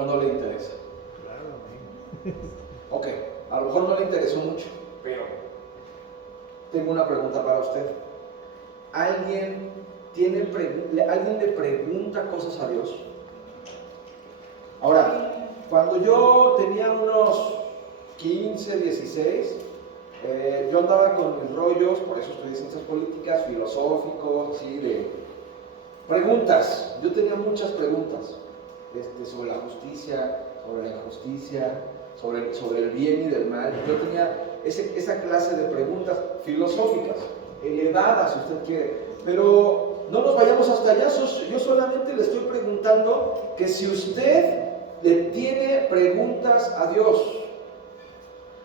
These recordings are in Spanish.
¿O no le interesa? Claro, Ok, a lo mejor no le interesó mucho, pero tengo una pregunta para usted. ¿Alguien le pregunta cosas a Dios? Ahora, cuando yo tenía unos 15, 16, yo andaba con mis rollos, por eso estudié ciencias políticas, filosóficos, así de preguntas. Yo tenía muchas preguntas sobre la justicia, sobre la injusticia, sobre el bien y del mal. Yo tenía esa clase de preguntas filosóficas, elevadas si usted quiere, pero no nos vayamos hasta allá. Yo solamente le estoy preguntando que si usted le tiene preguntas a Dios.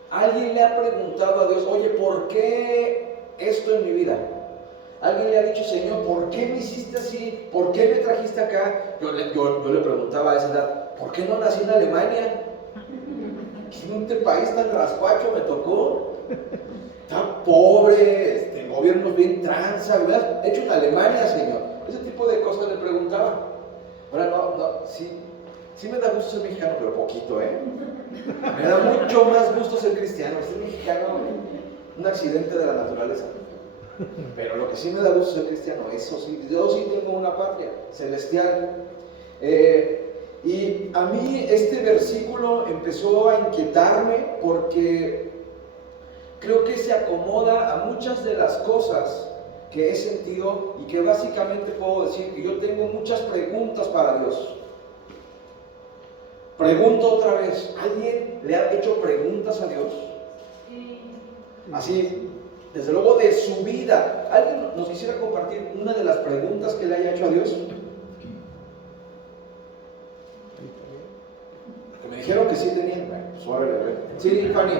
¿Alguien le ha preguntado a Dios, oye, ¿por qué esto en mi vida? ¿Alguien le ha dicho, Señor, ¿por qué me hiciste así? ¿Por qué me trajiste acá? Yo le preguntaba a esa edad, ¿por qué no nací en Alemania? En un país tan rascuacho me tocó, tan pobre, gobiernos bien tranza, me hubieras hecho en Alemania, Señor. Ese tipo de cosas le preguntaba. Ahora sí me da gusto ser mexicano, pero poquito, ¿eh? Me da mucho más gusto ser cristiano. Ser mexicano, un accidente de la naturaleza. Pero lo que sí me da gusto ser cristiano, eso sí, yo sí tengo una patria celestial. Y a mí este versículo empezó a inquietarme porque creo que se acomoda a muchas de las cosas que he sentido y que básicamente puedo decir que yo tengo muchas preguntas para Dios. Pregunto otra vez, ¿alguien le ha hecho preguntas a Dios? Así, desde luego de su vida. ¿Alguien nos quisiera compartir una de las preguntas que le haya hecho a Dios? Que me dijeron que sí tenían. Bueno, suave, a ver. Sí, Fanny.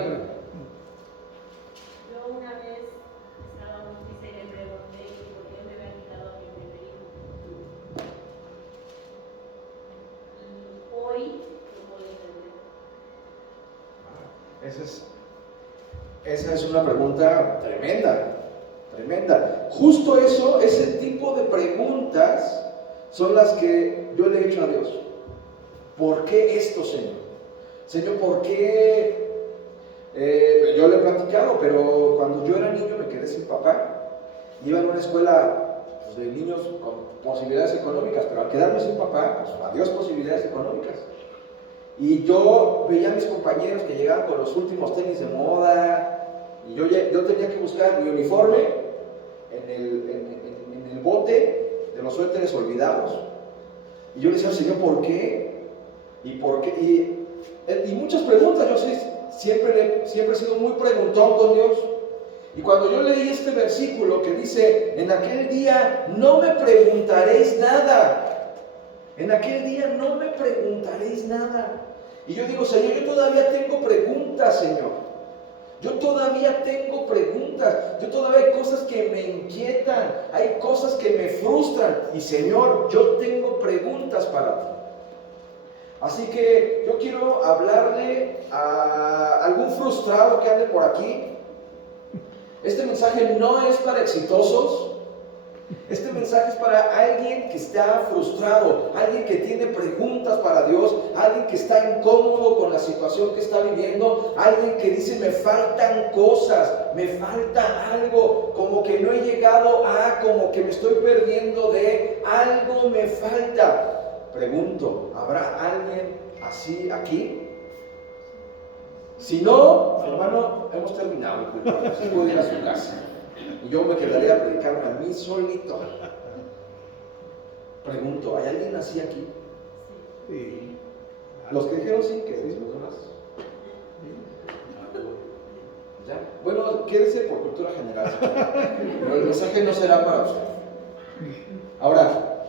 Yo una vez estaba muy triste y le pregunté por qué me había quitado a mi primer hijo. Y hoy lo puedo entender. Esa es una pregunta tremenda. Justo eso, ese tipo de preguntas son las que yo le he hecho a Dios. ¿Por qué esto, Señor? Señor, ¿por qué? Yo le he platicado, pero cuando yo era niño me quedé sin papá. Iba en una escuela de niños con posibilidades económicas, pero al quedarme sin papá, pues adiós posibilidades económicas. Y yo veía a mis compañeros que llegaban con los últimos tenis de moda, y yo tenía que buscar mi uniforme en el bote de los suéteres olvidados. Y yo le decía al Señor, ¿por qué? ¿Y por qué? Y muchas preguntas. Yo siempre he sido muy preguntón con Dios. Y cuando yo leí este versículo que dice, en aquel día no me preguntaréis nada. En aquel día no me preguntaréis nada. Y yo digo, Señor, yo todavía tengo preguntas, Señor. Yo todavía tengo preguntas. Yo todavía hay cosas que me inquietan. Hay cosas que me frustran. Y Señor, yo tengo preguntas para ti. Así que yo quiero hablarle a algún frustrado que ande por aquí. Este mensaje no es para exitosos. Este mensaje es para alguien que está frustrado, alguien que tiene preguntas para Dios, alguien que está incómodo con la situación que está viviendo, alguien que dice, me faltan cosas, me falta algo, como que no he llegado a, como que me estoy perdiendo de, algo me falta. Pregunto, ¿habrá alguien así aquí? Si no, hermano, hemos terminado el culto, se puede ir a su casa. Y yo me quedaría a predicarme a mí solito. Pregunto, ¿hay alguien así aquí? Sí. Los que dijeron sí, que sí, los demás. ¿Ya? Bueno, quédese por cultura general. Pero el mensaje no será para usted. Ahora,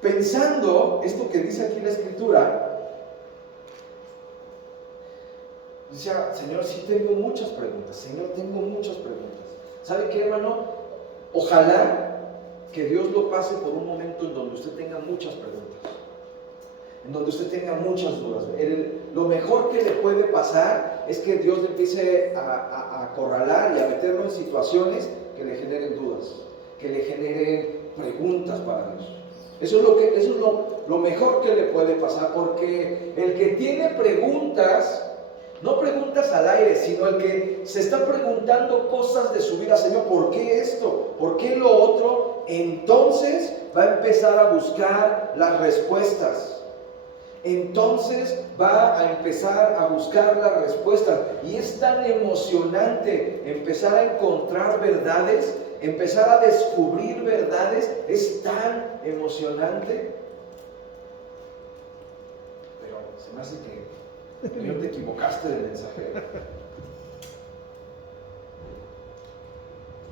pensando esto que dice aquí la Escritura, decía, Señor, sí tengo muchas preguntas. Señor, tengo muchas preguntas. ¿Sabe qué, hermano? Ojalá que Dios lo pase por un momento en donde usted tenga muchas preguntas, en donde usted tenga muchas dudas. Lo mejor que le puede pasar es que Dios le empiece a acorralar y a meterlo en situaciones que le generen dudas, que le generen preguntas para Dios. Eso es lo mejor que le puede pasar, porque el que tiene preguntas, no preguntas al aire, sino el que se está preguntando cosas de su vida, Señor, ¿por qué esto? ¿Por qué lo otro? Entonces va a empezar a buscar las respuestas. Entonces va a empezar a buscar las respuestas. Y es tan emocionante empezar a encontrar verdades, empezar a descubrir verdades. Es tan emocionante. Pero se me hace que Señor, te equivocaste del mensaje.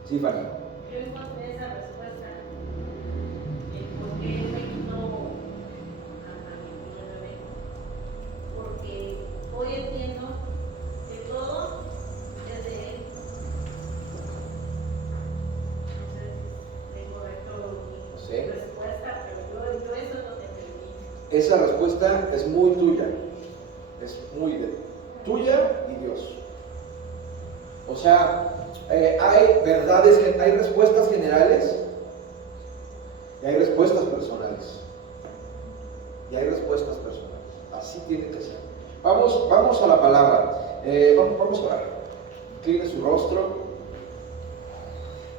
Sí, Fanny. Yo encontré esa respuesta. El por qué me quitó a mi bebé. Porque hoy entiendo que todo es de él. No sé si es correcto mi respuesta, pero yo eso no te permito. Esa respuesta es muy tuya. Es muy tuya y Dios. O sea, hay verdades, hay respuestas generales y hay respuestas personales. Y hay respuestas personales. Así tiene que ser. Vamos a la palabra. Vamos a orar. Incline su rostro.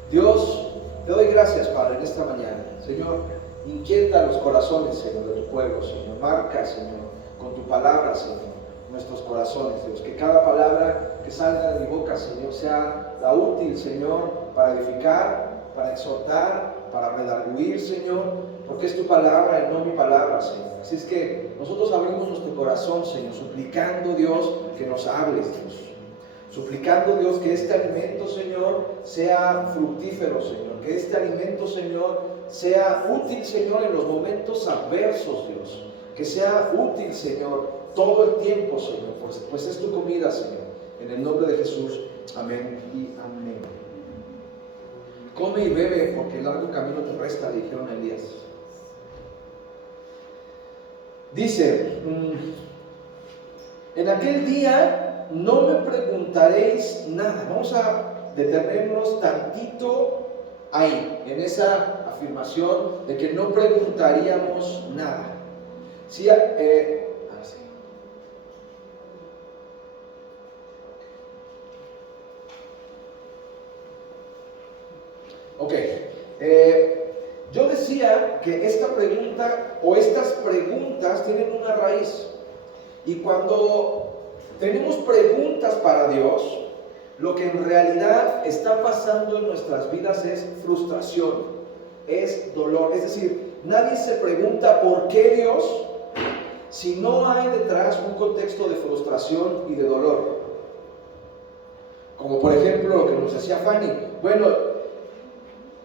Dios, te doy gracias, Padre, en esta mañana. Señor, inquieta los corazones, Señor, de tu pueblo, Señor. Marca, Señor, con tu palabra, Señor, nuestros corazones, Dios. Que cada palabra que salga de mi boca, Señor, sea la útil, Señor, para edificar, para exhortar, para redarguir, Señor, porque es tu palabra y no mi palabra, Señor. Así es que nosotros abrimos nuestro corazón, Señor, suplicando, Dios, que nos hables, Dios. Suplicando, Dios, que este alimento, Señor, sea fructífero, Señor. Que este alimento, Señor, sea útil, Señor, en los momentos adversos, Dios. Que sea útil, Señor, todo el tiempo, Señor, pues es tu comida, Señor. En el nombre de Jesús, amén y amén. Come y bebe, porque el largo camino te resta, le dijeron a Elías. Dice, en aquel día no me preguntaréis nada. Vamos a detenernos tantito ahí, en esa afirmación de que no preguntaríamos nada. Sí, sí. Ok, yo decía que esta pregunta o estas preguntas tienen una raíz, y cuando tenemos preguntas para Dios, lo que en realidad está pasando en nuestras vidas es frustración, es dolor. Es decir, nadie se pregunta por qué Dios si no hay detrás un contexto de frustración y de dolor. Como por ejemplo lo que nos decía Fanny. Bueno,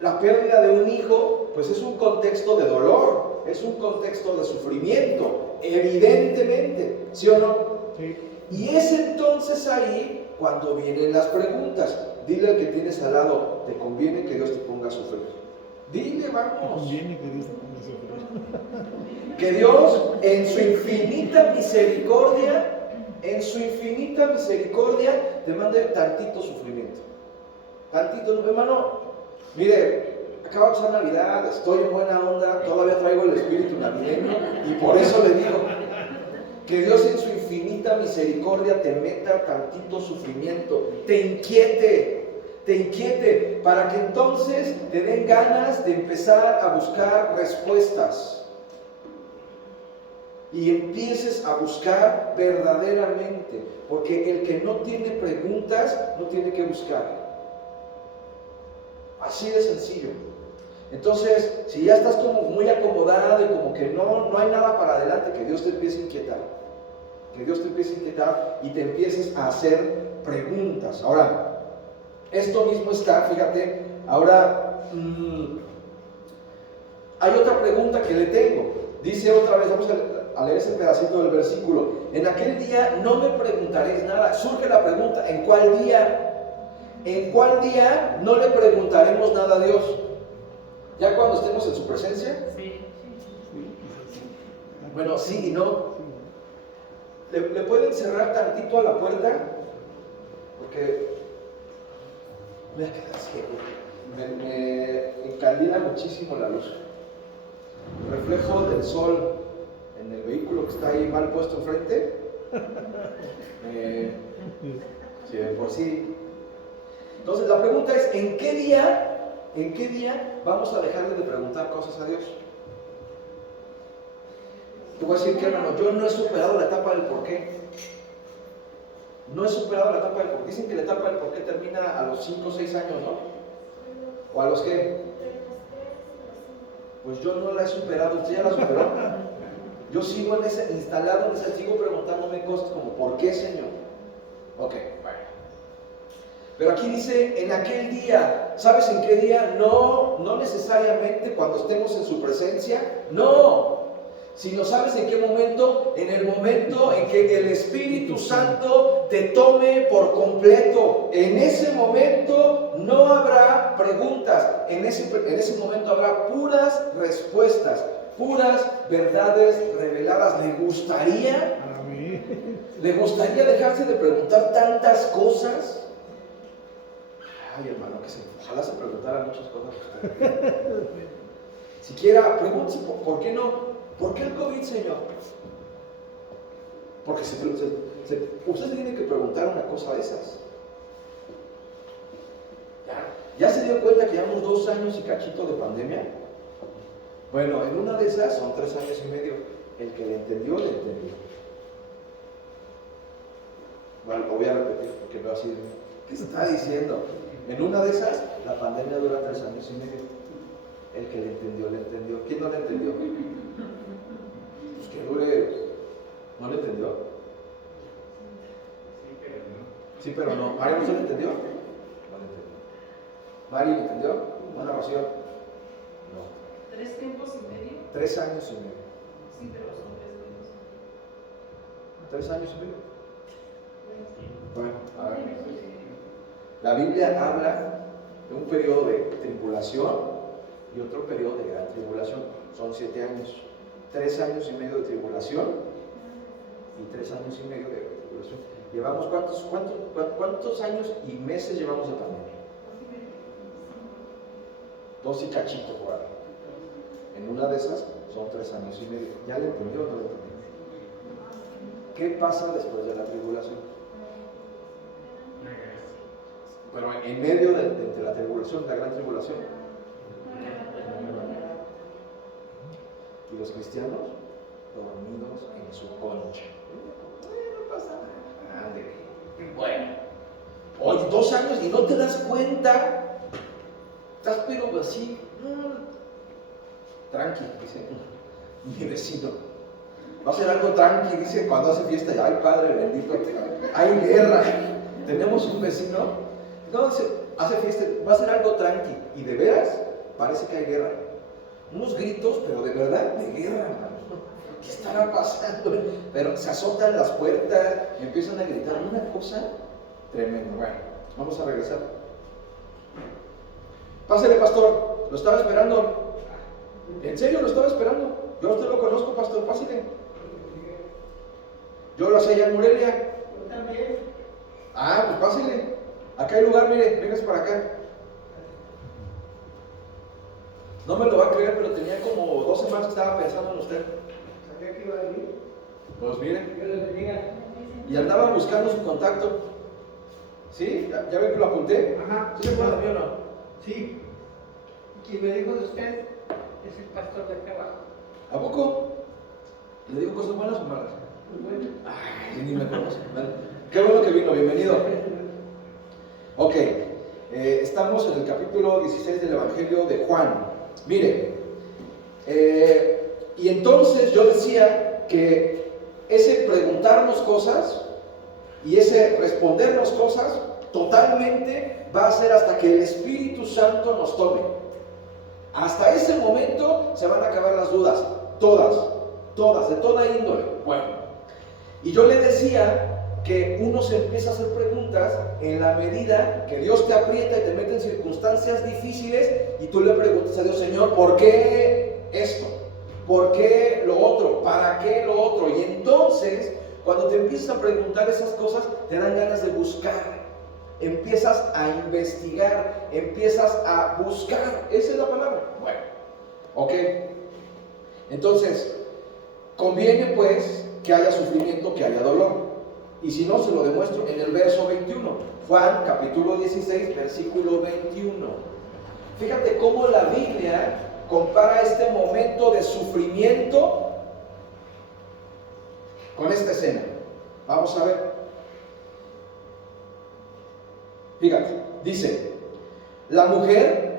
la pérdida de un hijo, pues es un contexto de dolor, es un contexto de sufrimiento, evidentemente, ¿sí o no? Sí. Y es entonces ahí cuando vienen las preguntas. Dile al que tienes al lado, ¿te conviene que Dios te ponga a sufrir? Dile, vamos. Conviene que Dios te ponga a sufrir. Que Dios en su infinita misericordia, te mande tantito sufrimiento. Tantito, hermano. Mire, acaba de pasar Navidad, estoy en buena onda, todavía traigo el espíritu navideño, y por eso le digo que Dios en su infinita misericordia te meta tantito sufrimiento, te inquiete, para que entonces te den ganas de empezar a buscar respuestas. Y empieces a buscar verdaderamente, porque el que no tiene preguntas no tiene que buscar. Así de sencillo. Entonces, si ya estás como muy acomodado y como que no hay nada para adelante, que Dios te empiece a inquietar. Que Dios te empiece a inquietar y te empieces a hacer preguntas. Ahora, esto mismo está, fíjate, ahora hay otra pregunta que le tengo. Dice otra vez, vamos a leer ese pedacito del versículo. En aquel día no me preguntaréis nada. Surge la pregunta, ¿en cuál día? ¿En cuál día no le preguntaremos nada a Dios? ¿Ya cuando estemos en su presencia? Sí. Bueno, sí y no. ¿Le pueden cerrar tantito a la puerta? Porque me encandila muchísimo la luz. reflejo del sol en el vehículo que está ahí mal puesto enfrente, sí, de por sí. Entonces la pregunta es, ¿en qué día vamos a dejarle de preguntar cosas a Dios? Te voy a decir que, hermano, yo no he superado la etapa del por qué. No he superado la etapa del por qué. Dicen que la etapa del por qué termina a los 5 o 6 años, ¿no? ¿O a los qué? Pues yo no la he superado. ¿Usted ya la superó? Yo sigo instalado en ese, sigo preguntándome cosas como, ¿por qué, Señor? Ok, bueno. Pero aquí dice, en aquel día. ¿Sabes en qué día? No necesariamente cuando estemos en su presencia. No. Sino, ¿sabes en qué momento? En el momento en que el Espíritu Santo te tome por completo. En ese momento no habrá preguntas. En ese momento habrá puras respuestas, puras verdades reveladas. ¿Le gustaría? ¿Le gustaría dejarse de preguntar tantas cosas? Ay, hermano, ojalá se preguntara muchas cosas. Siquiera pregúntese, ¿por qué no? ¿Por qué el COVID, Señor? Porque usted tiene que preguntar una cosa de esas. ¿Ya se dio cuenta que llevamos 2 años y cachito de pandemia? Bueno, en una de esas son 3 años y medio. El que le entendió, le entendió. Bueno, lo voy a repetir porque veo así. ¿Qué está diciendo? En una de esas, la pandemia dura 3 años y medio. El que le entendió, le entendió. ¿Quién no le entendió? Pues que dure. ¿No le entendió? Sí, pero no. ¿Mario no se le entendió? No le entendió. ¿Mari le entendió? ¿Ana Rocío? No. 3 tiempos y medio. 3 años y medio. Sí, pero son 3 tiempos y medio. 3 años y medio. Bueno, a ver. La Biblia habla de un periodo de tribulación y otro periodo de gran tribulación. Son 7 años. 3 años y medio de tribulación y 3 años y medio de tribulación. Llevamos ¿cuántos años y meses llevamos de pandemia? 2 y cachito por ahí. En una de esas son 3 años y medio. ¿Ya le entendió o no le entendió? ¿Qué pasa después de la tribulación? Pero en medio de la tribulación, la gran tribulación. Y los cristianos dormidos en su concha. No pasa nada. Bueno, hoy 2 años y no te das cuenta. Estás pero así. Tranqui, dice mi vecino. Va a ser algo tranqui, dice cuando hace fiesta. Ay, Padre bendito, hay guerra. Tenemos un vecino. No, hace fiesta, va a ser algo tranqui. Y de veras, parece que hay guerra. Unos gritos, pero de verdad, de guerra, hermano. ¿Qué estará pasando? Pero se azotan las puertas, empiezan a gritar. Una cosa tremenda. Bueno, vamos a regresar. Pásale, pastor. Lo estaba esperando. ¿En serio lo estaba esperando? Yo a usted lo conozco, pastor. Pásale. Yo lo hacía allá en Morelia. Yo también. Ah, pues pásale. Acá hay lugar, mire, vengas para acá. No me lo va a creer, pero tenía como 2 semanas que estaba pensando en usted. ¿Sabía que iba a venir? Pues mire. Dios les bendiga. Y andaba buscando su contacto. ¿Sí? ¿Ya ve que lo apunté? Ajá. ¿Sí se acuerda de mí o no? Sí. Quien me dijo de usted es el pastor de acá abajo. ¿A poco? ¿Le digo cosas buenas o malas? Muy bueno. Ay, ni me conoce. Bueno, qué bueno que vino, bienvenido. Ok, estamos en el capítulo 16 del Evangelio de Juan. Mire, y entonces yo decía que ese preguntarnos cosas y ese respondernos cosas totalmente va a ser hasta que el Espíritu Santo nos tome. Hasta ese momento se van a acabar las dudas, todas, de toda índole. Bueno, y yo le decía que uno se empieza a hacer preguntas en la medida que Dios te aprieta y te mete en circunstancias difíciles y tú le preguntas a Dios, Señor, ¿por qué esto? ¿Por qué lo otro? ¿Para qué lo otro? Y entonces, cuando te empiezas a preguntar esas cosas, te dan ganas de buscar. Empiezas a investigar, empiezas a buscar. Esa es la palabra. Bueno, ok. Entonces, conviene pues que haya sufrimiento, que haya dolor. Y si no, se lo demuestro en el verso 21. Juan capítulo 16, versículo 21. Fíjate cómo la Biblia compara este momento de sufrimiento con esta escena. Vamos a ver. Fíjate, dice, la mujer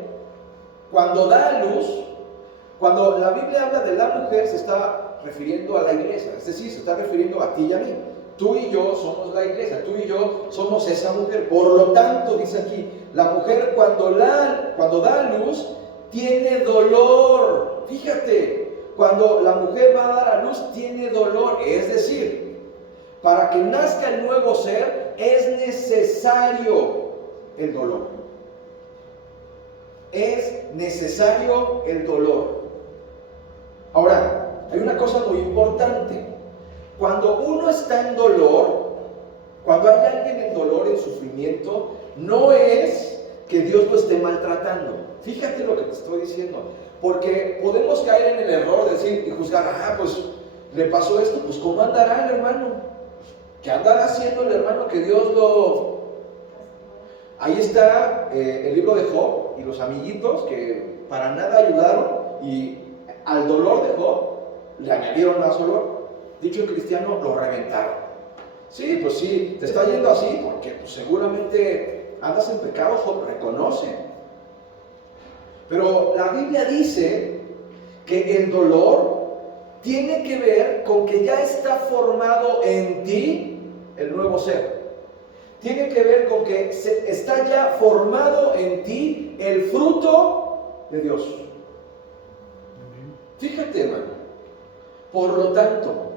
cuando da a luz, cuando la Biblia habla de la mujer se está refiriendo a la iglesia, es decir, se está refiriendo a ti y a mí. Tú y yo somos la iglesia, tú y yo somos esa mujer. Por lo tanto, dice aquí, la mujer cuando da a luz tiene dolor. Fíjate, cuando la mujer va a dar a luz tiene dolor, es decir, para que nazca el nuevo ser es necesario el dolor. Es necesario el dolor. Ahora, hay una cosa muy importante. Cuando uno está en dolor, cuando hay alguien en dolor, en sufrimiento, no es que Dios lo esté maltratando. Fíjate lo que te estoy diciendo. Porque podemos caer en el error de decir y juzgar, pues le pasó esto, pues ¿cómo andará el hermano? ¿Qué andará haciendo el hermano que Dios lo... Ahí está el libro de Job y los amiguitos que para nada ayudaron y al dolor de Job le añadieron más dolor. Dicho en cristiano, lo reventaron. Sí, pues sí, te está yendo así porque pues, seguramente andas en pecado, Job reconoce. Pero la Biblia dice que el dolor tiene que ver con que ya está formado en ti el nuevo ser. Tiene que ver con que está ya formado en ti el fruto de Dios. Fíjate, hermano. Por lo tanto,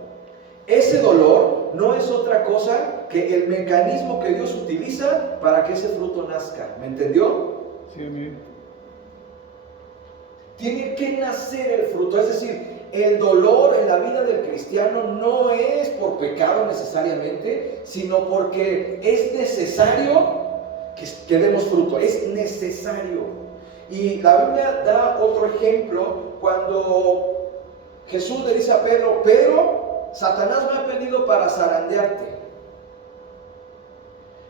ese dolor no es otra cosa que el mecanismo que Dios utiliza para que ese fruto nazca. ¿Me entendió? Sí, amén. Tiene que nacer el fruto. Es decir, el dolor en la vida del cristiano no es por pecado necesariamente, sino porque es necesario que demos fruto. Es necesario. Y la Biblia da otro ejemplo cuando Jesús le dice a Pedro, Pedro, Satanás me ha pedido para zarandearte.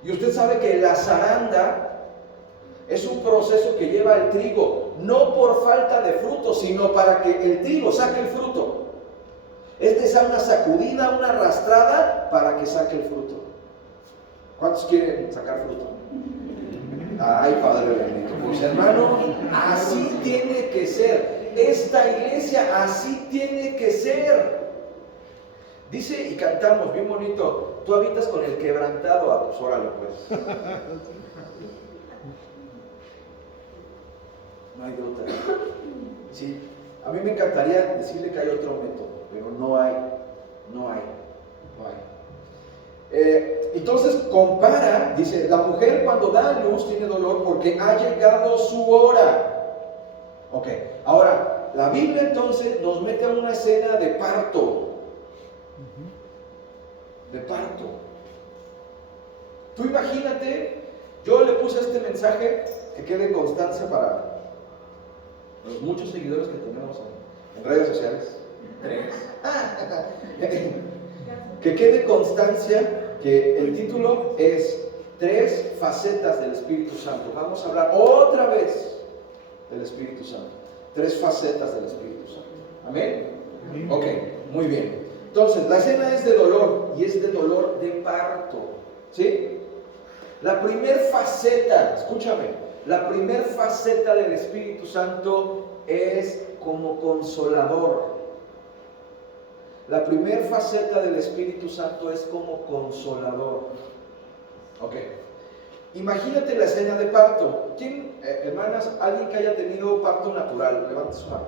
Y usted sabe que la zaranda es un proceso que lleva el trigo, no por falta de fruto, sino para que el trigo saque el fruto. Es de una sacudida, una arrastrada para que saque el fruto. ¿Cuántos quieren sacar fruto? Ay, Padre bendito. Pues hermano, así tiene que ser. Esta iglesia así tiene que ser. Dice y cantamos bien bonito, tú habitas con el quebrantado. Pues órale pues. No hay de otra. Sí, a mí me encantaría decirle que hay otro método, pero no hay. Entonces compara, dice, la mujer cuando da a luz tiene dolor porque ha llegado su hora. Ok, ahora, la Biblia entonces nos mete a una escena de parto. De parto. Tú imagínate, yo le puse este mensaje que quede constancia para los muchos seguidores que tenemos en redes sociales. 3. Que quede constancia que el título es 3 facetas del Espíritu Santo. Vamos a hablar otra vez del Espíritu Santo. 3 facetas del Espíritu Santo. ¿Amén? Ok, muy bien. Entonces, la escena es de dolor y es de dolor de parto. ¿Sí? La primer faceta, escúchame, la primer faceta del Espíritu Santo es como consolador. La primera faceta del Espíritu Santo es como consolador. Ok. Imagínate la escena de parto. ¿Quién, hermanas, alguien que haya tenido parto natural? Levante su mano.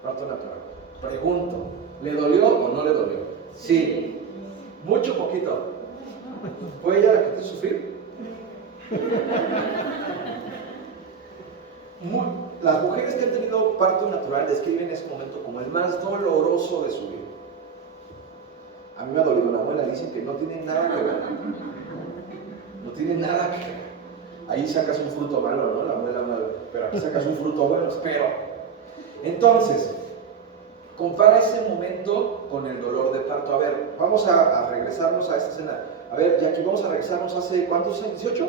Parto natural. Pregunto, ¿le dolió o no le dolió? Sí. ¿Mucho o poquito? ¿Fue ella la que te sufrió? Las mujeres que han tenido parto natural describen ese momento como el más doloroso de su vida. A mí me ha dolido la muela, dicen que no tiene nada que ver. No tiene nada que ver. Ahí sacas un fruto malo, ¿no? La muela malo. Pero aquí sacas un fruto bueno, espero. Entonces, Compara ese momento con el dolor de parto. A ver, vamos a regresarnos a esta escena. A ver, Jackie, vamos a regresarnos hace ¿cuántos años? ¿18?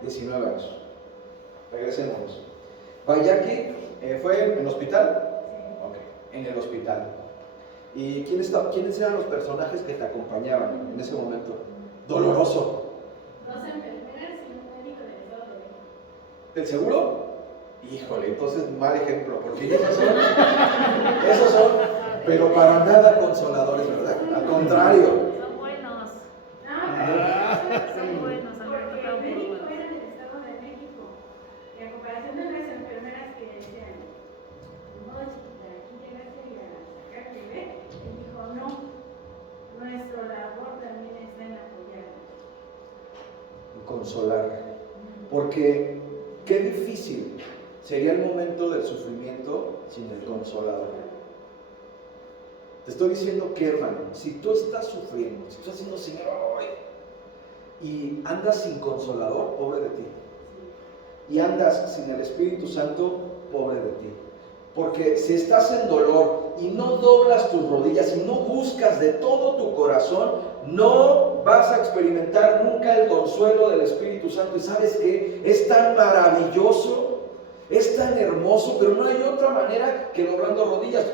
19 años. Regresemos. Jackie fue en el hospital. Ok, en el hospital. ¿Y quiénes eran los personajes que te acompañaban en ese momento? Doloroso. 2 enfermeras y un médico del Estado de México. ¿Del seguro? Híjole, entonces mal ejemplo, porque esos son, pero para nada consoladores, ¿verdad? Al contrario. Son buenos. Son buenos. Porque el médico era del Estado de México. Y a comparación de las enfermeras que decían, no, chiquita, aquí llegaste a sacar que ver, él dijo, no, nuestra labor también está en apoyarnos. Consolar. Porque qué difícil sería el momento del sufrimiento sin el consolador. Te estoy diciendo que, hermano, si tú estás sufriendo, si tú estás diciendo, Señor, y andas sin consolador, pobre de ti. Y andas sin el Espíritu Santo, pobre de ti. Porque si estás en dolor y no doblas tus rodillas y no buscas de todo tu corazón, no vas a experimentar nunca el consuelo del Espíritu Santo. Y ¿sabes qué? Es tan maravilloso, es tan hermoso, pero no hay otra manera que doblando rodillas.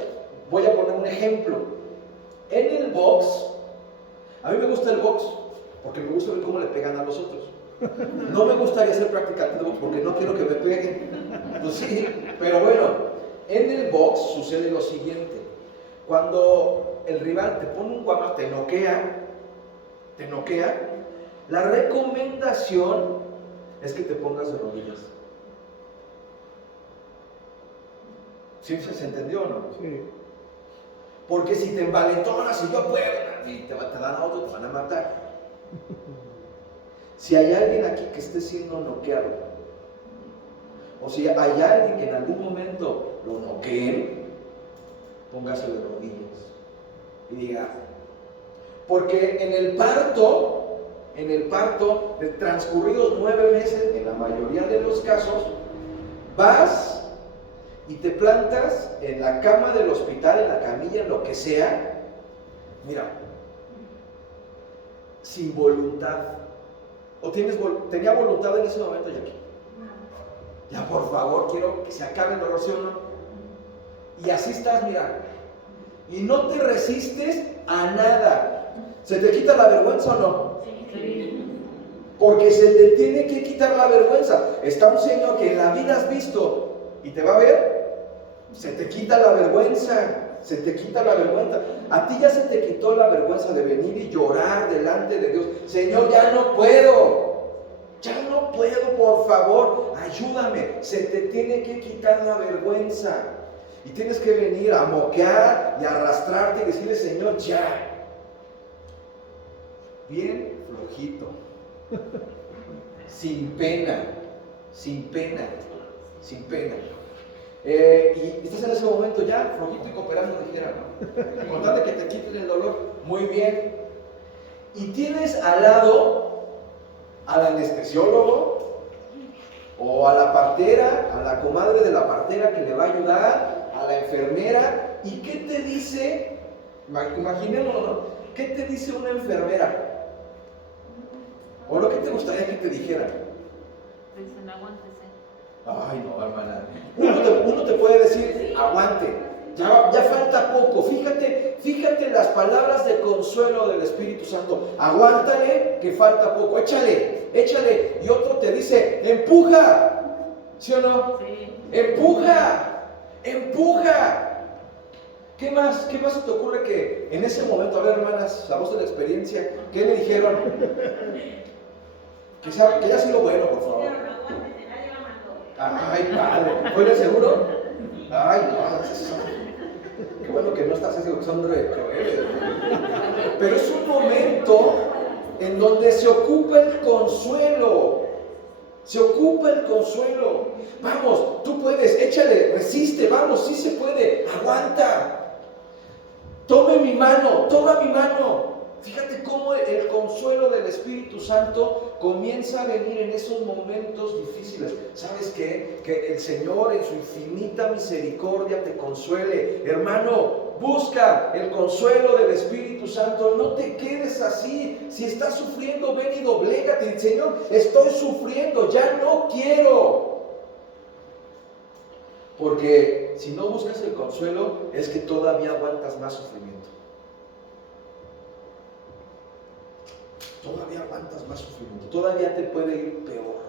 Voy a poner un ejemplo. En el box, a mí me gusta el box, porque me gusta ver cómo le pegan a los otros. No me gustaría ser practicante de box, porque no quiero que me peguen. Pues sí, pero bueno. En el box sucede lo siguiente: cuando el rival te pone un guamazo, te noquea, la recomendación es que te pongas de rodillas. ¿Sí se entendió o no? Sí. Porque si te envalentonas y yo puedo, y te dan a otro, te van a matar. Si hay alguien aquí que esté siendo noqueado, o si hay alguien que en algún momento lo noqueen, póngase de rodillas y diga, porque en el parto, de transcurridos 9 meses, en la mayoría de los casos, vas y te plantas en la cama del hospital, en la camilla, en lo que sea, mira, sin voluntad. ¿O tenía voluntad en ese momento, Jackie? Ya, por favor, quiero que se acabe el dolor, ¿sí o no? Y así estás, mira. Y no te resistes a nada. ¿Se te quita la vergüenza o no? Sí. Porque se te tiene que quitar la vergüenza. Está un Señor que en la vida has visto y te va a ver. Se te quita la vergüenza. Se te quita la vergüenza. A ti ya se te quitó la vergüenza de venir y llorar delante de Dios. Señor, ya no puedo. Ya no puedo, por favor, ayúdame. Se te tiene que quitar la vergüenza. Y tienes que venir a moquear y arrastrarte y decirle, Señor, ya. Bien flojito. Sin pena. Sin pena. Sin pena. Y estás en ese momento ya, flojito y cooperando, dijera, ¿no? Con tal de que te quiten el dolor. Muy bien. Y tienes al lado al anestesiólogo o a la partera, a la comadre de la partera que le va a ayudar, a la enfermera. ¿Y qué te dice? Imaginémoslo, ¿no? ¿Qué te dice una enfermera? ¿O lo que te gustaría que te dijera? Dicen, aguántese. Ay, no, hermana. Uno te puede decir, aguante. Ya falta poco. Fíjate las palabras de consuelo del Espíritu Santo. Aguántale, que falta poco. Échale. Y otro te dice, empuja. ¿Sí o no? Sí. Empuja. ¿Qué más se te ocurre que en ese momento, a ver, hermanas, la voz de la experiencia, ¿qué le dijeron? Que haya sido bueno, por favor. Aguántese, nadie la mandó. Ay, padre. ¿Fue de seguro? Ay, no. Qué bueno que no estás haciendo que son crueles. Pero es un momento en donde se ocupa el consuelo. Vamos, tú puedes, échale, resiste, vamos, sí se puede, aguanta. Toma mi mano. Fíjate cómo el consuelo del Espíritu Santo comienza a venir en esos momentos difíciles. ¿Sabes qué? Que el Señor en su infinita misericordia te consuele. Hermano, busca el consuelo del Espíritu Santo. No te quedes así. Si estás sufriendo, ven y doblégate. Señor, estoy sufriendo, ya no quiero. Porque si no buscas el consuelo, es que todavía aguantas más sufrimiento. Todavía aguantas más sufrimiento. Todavía te puede ir peor.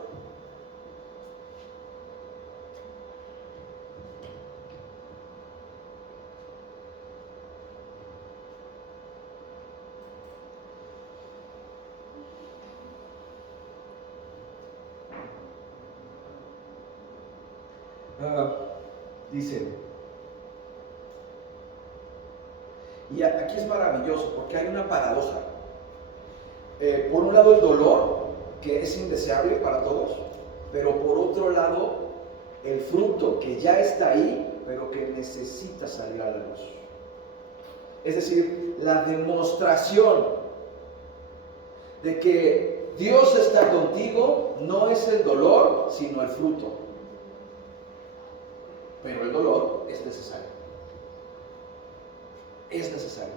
Dice, y aquí es maravilloso porque hay una paradoja. Por un lado el dolor, que es indeseable para todos, pero por otro lado el fruto que ya está ahí, pero que necesita salir a la luz. Es decir, la demostración de que Dios está contigo no es el dolor, sino el fruto. Pero el dolor es necesario. Es necesario.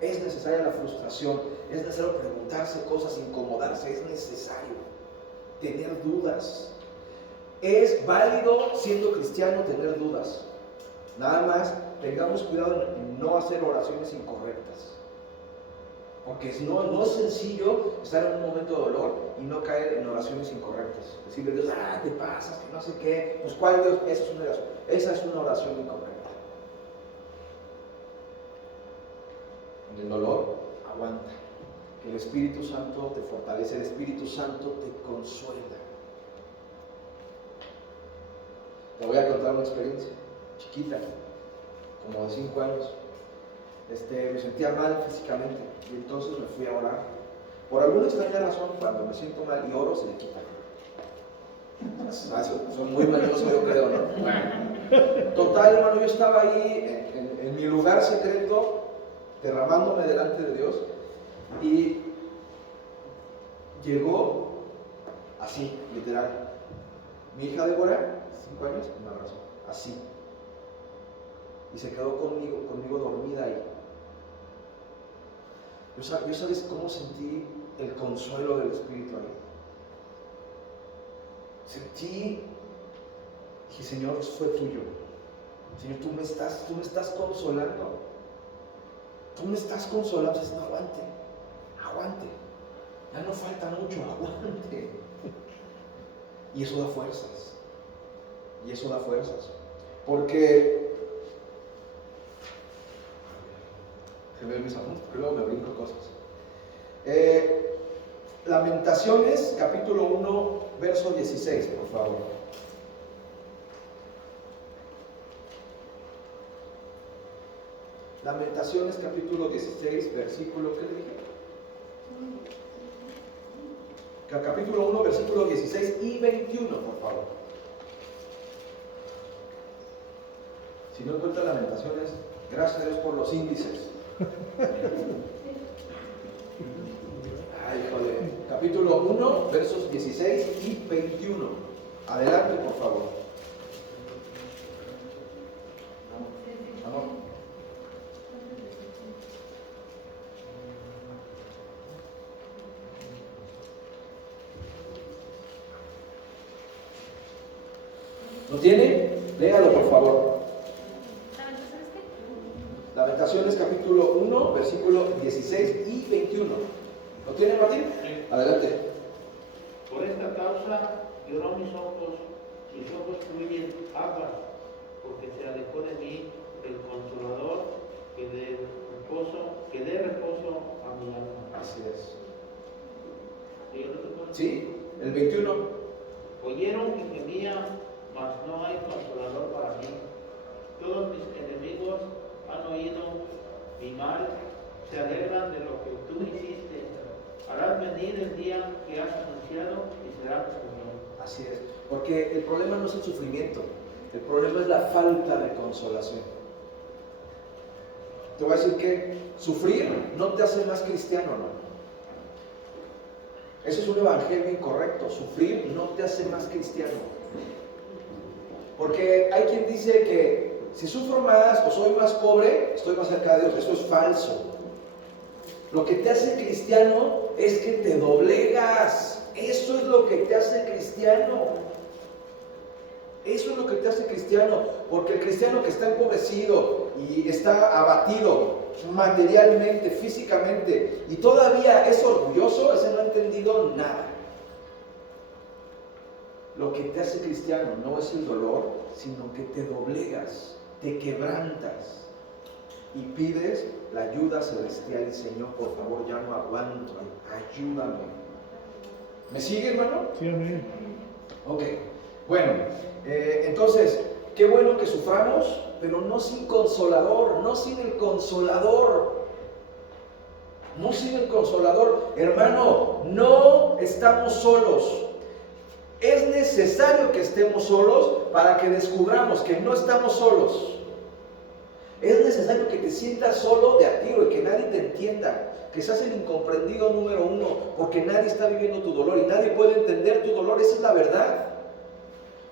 Es necesaria la frustración. Es necesario preguntarse cosas, incomodarse. Es necesario tener dudas. Es válido, siendo cristiano, tener dudas. Nada más tengamos cuidado en no hacer oraciones incorrectas. Porque no es sencillo estar en un momento de dolor y no caer en oraciones incorrectas. Decirle a Dios, te pasas, que no sé qué. Pues ¿cuál Dios? Esa es una oración incorrecta. En el dolor, aguanta. Que el Espíritu Santo te fortalece, el Espíritu Santo te consuela. Te voy a contar una experiencia chiquita, como de 5 años. Me sentía mal físicamente y entonces me fui a orar. Por alguna extraña razón, cuando me siento mal y oro, se me quita. Son muy mañosos, yo creo, ¿no? Bueno. Total, hermano, yo estaba ahí en mi lugar secreto, derramándome delante de Dios, y llegó así, literal. Mi hija Débora, 5 años, me abrazó, así. Y se quedó conmigo dormida ahí. Yo sabes cómo sentí el consuelo del Espíritu ahí. Dije, Señor, eso fue tuyo. Señor, tú me estás consolando. Tú me estás consolando. Entonces, no, aguante. Ya no falta mucho, aguante. Y eso da fuerzas. Porque se ven mis apuntes, porque luego me brinco cosas. Lamentaciones, capítulo 1, verso 16, por favor. Lamentaciones, capítulo 16, versículo, ¿qué le dije? Capítulo 1, versículo 16 y 21, por favor. Si no encuentra Lamentaciones, gracias a Dios por los índices. Ay, joder. Capítulo 1, versos 16 y 21. Adelante, por favor. Amor. ¿Lo tiene? Léalo, por favor. Lamentaciones capítulo 1, versículo 16 y 21. ¿Lo tiene, Martín? Sí. Adelante. Por esta causa lloró mis ojos fluyen aguas, porque se alejó de mí el Consolador que dé reposo a mi alma. Así es. Sí, el 21. Oyeron que gemía, mas no hay consolador para mí. Todos mis enemigos han oído mi mal, se alegran de lo que tú hiciste. Harás venir el día que has anunciado y será consolado. Así es, porque el problema no es el sufrimiento, el problema es la falta de consolación. Te voy a decir que sufrir no te hace más cristiano, ¿no? Eso es un evangelio incorrecto. Sufrir no te hace más cristiano. Porque hay quien dice que si sufro más o soy más pobre, estoy más cerca de Dios. Eso es falso. Lo que te hace cristiano es que te doblegas. Eso es lo que te hace cristiano. Eso es lo que te hace cristiano. Porque el cristiano que está empobrecido y está abatido materialmente, físicamente, y todavía es orgulloso, ese no ha entendido nada. Lo que te hace cristiano no es el dolor, sino que te doblegas, te quebrantas y pides la ayuda celestial. Y Señor, por favor, ya no aguanto, ayúdame. ¿Me sigue, hermano? Sí, amén. Ok, bueno, entonces, qué bueno que suframos, pero no sin consolador, no sin el consolador. No sin el consolador. Hermano, no estamos solos. Es necesario que estemos solos para que descubramos que no estamos solos. Es necesario que te sientas solo de a tiro y que nadie te entienda, que seas el incomprendido número uno, porque nadie está viviendo tu dolor y nadie puede entender tu dolor. Esa es la verdad.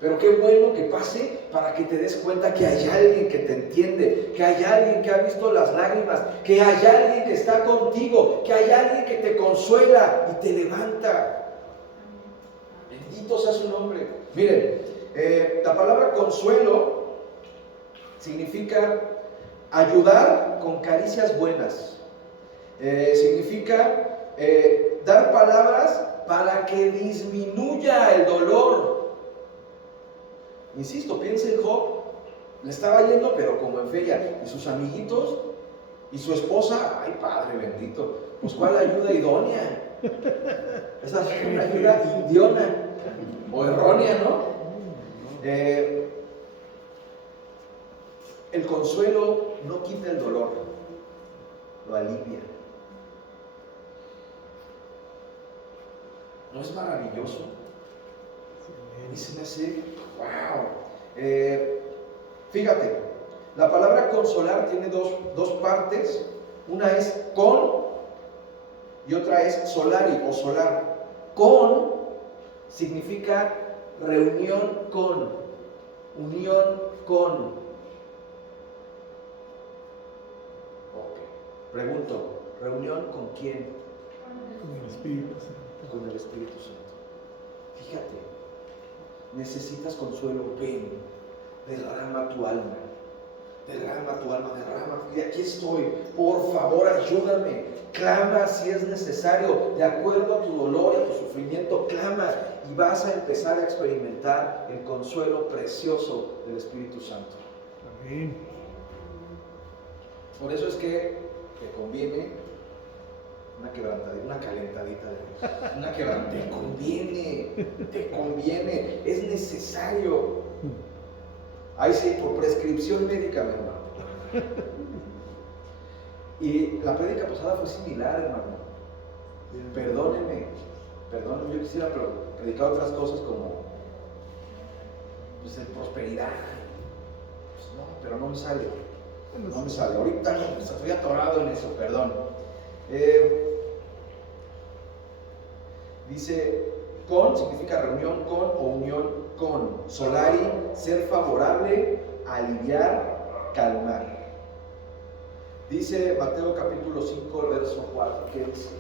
Pero qué bueno que pase para que te des cuenta que hay alguien que te entiende, que hay alguien que ha visto las lágrimas, que hay alguien que está contigo, que hay alguien que te consuela y te levanta. Bendito sea su nombre. Miren, la palabra consuelo significa ayudar con caricias buenas. Significa dar palabras para que disminuya el dolor. Insisto, piensa en Job. Le estaba yendo, pero como en feria. Y sus amiguitos y su esposa, ay Padre bendito, pues ¿cuál ayuda idónea? Esa es una ayuda indiona o errónea, ¿no? El consuelo no quita el dolor, lo alivia. ¿No es maravilloso? A mí se me hace, wow. Fíjate, la palabra consolar tiene dos partes. Una es con y otra es solari o solar. Con significa reunión con, unión con. Ok. Pregunto, ¿reunión con quién? Con el Espíritu Santo. Con el Espíritu Santo. Fíjate, necesitas consuelo, ven, derrama tu alma. Derrama tu alma, derrama. Y aquí estoy, por favor ayúdame. Clama si es necesario, de acuerdo a tu dolor y a tu sufrimiento, clama y vas a empezar a experimentar el consuelo precioso del Espíritu Santo. Amén. Por eso es que te conviene una quebrantadita, una calentadita de Dios. Una quebrantadita, te conviene, es necesario. Ahí sí, por prescripción médica, mi hermano. Y la prédica pasada fue similar, hermano. Perdónenme, yo quisiera predicar otras cosas como pues, en prosperidad. Pues, no, pero no me sale. No me sale. Ahorita no, estoy atorado en eso, perdón. Dice, con significa reunión con o unión con. Solari, ser favorable, aliviar, calmar. Dice Mateo capítulo 5, verso 4, que dice,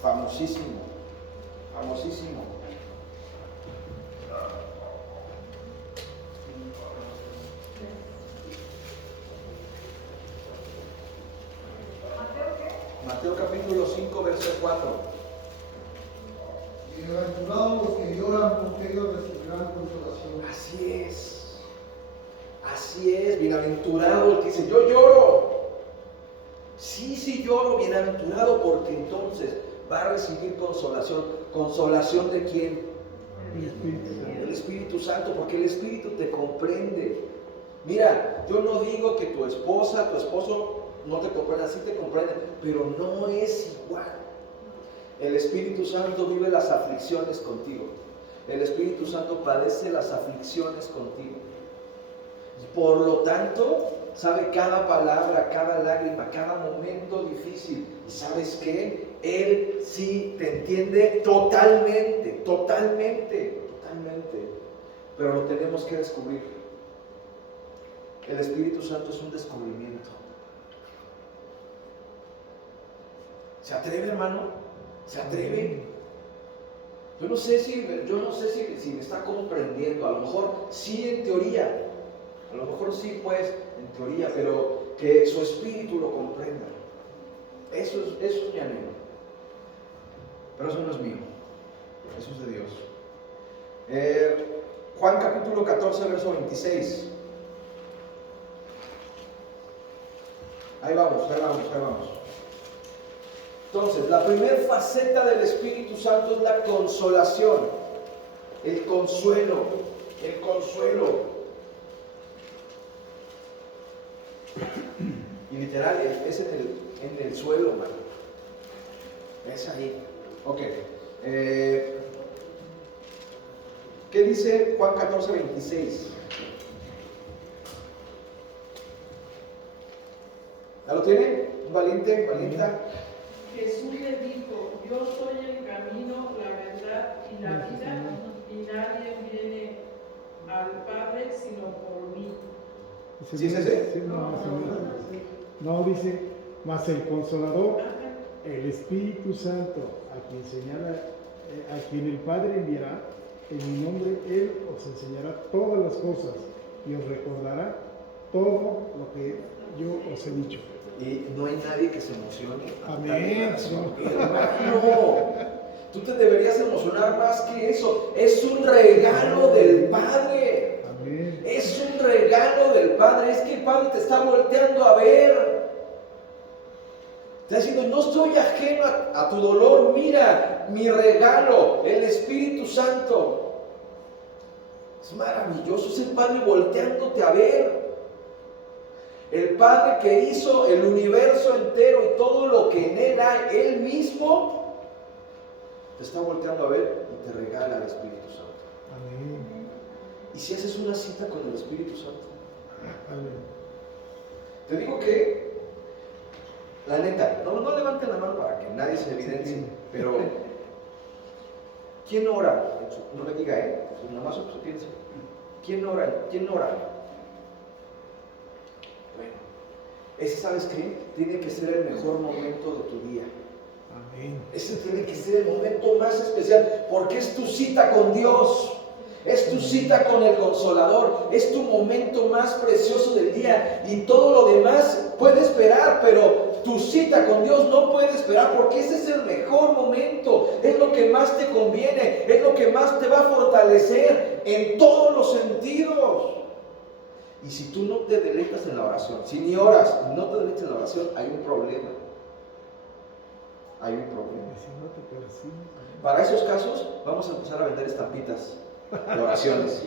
famosísimo. Mateo capítulo 5, verso 4. Bienaventurados los que lloran, porque ellos recibirán consolación. Así es, bienaventurado el que dice, yo lloro. Sí lloro, bienaventurado, porque entonces va a recibir consolación. ¿Consolación de quién? El Espíritu Santo. El Espíritu Santo, porque el Espíritu te comprende. Mira, yo no digo que tu esposa, tu esposo no te comprendan, sí te comprenden, pero no es igual. El Espíritu Santo vive las aflicciones contigo. El Espíritu Santo padece las aflicciones contigo. Por lo tanto, sabe cada palabra, cada lágrima, cada momento difícil. ¿Y sabes qué? Él sí te entiende totalmente. Pero lo tenemos que descubrir. el Espíritu Santo es un descubrimiento. ¿Se atreve, hermano? ¿Se atreve? Yo no sé si me está comprendiendo. A lo mejor sí en teoría. A lo mejor sí, pues, en teoría, pero que su espíritu lo comprenda. Eso es mi anhelo. Pero eso no es mío. Eso es de Dios. Juan capítulo 14, verso 26. Ahí vamos. Entonces, la primera faceta del Espíritu Santo es la consolación, el consuelo. Y literal, es en el suelo, hermano. Es ahí. Ok. ¿Qué dice Juan 14, 26? ¿Ya lo tiene? ¿Un valiente? ¿Valienta? Jesús le dijo, yo soy el camino, la verdad y la vida, y nadie viene al Padre sino por mí. ¿Sí es ese? Sí, no, dice, mas el Consolador, el Espíritu Santo, a quien el Padre enviará, en mi nombre Él os enseñará todas las cosas y os recordará todo lo que yo os he dicho. Y no hay nadie que se emocione. Amén. Hermano, tú te deberías emocionar más que eso. Es un regalo del Padre. Amén. Es un regalo del Padre. Es que el Padre te está volteando a ver. Te está diciendo, no estoy ajeno a tu dolor. Mira, mi regalo, el Espíritu Santo. Es maravilloso. Es el Padre volteándote a ver. El Padre que hizo el universo entero y todo lo que en él hay, Él mismo, te está volteando a ver y te regala el Espíritu Santo. Amén. ¿Y si haces una cita con el Espíritu Santo? Amén. Te digo que, la neta, no levanten la mano para que nadie se evidencie, pero ¿quién ora? No me diga, nada más se piensa. ¿Quién ora? Bueno, ese, ¿sabes qué? Tiene que ser el mejor momento de tu día. Amén. Ese tiene que ser el momento más especial, porque es tu cita con Dios, es tu cita con el Consolador, es tu momento más precioso del día, y todo lo demás puede esperar, pero tu cita con Dios no puede esperar, porque ese es el mejor momento, es lo que más te conviene, es lo que más te va a fortalecer en todos los sentidos. Y si tú no te deleitas en la oración, si ni oras y no te deleitas en la oración, hay un problema. Hay un problema. Para esos casos, vamos a empezar a vender estampitas de oraciones.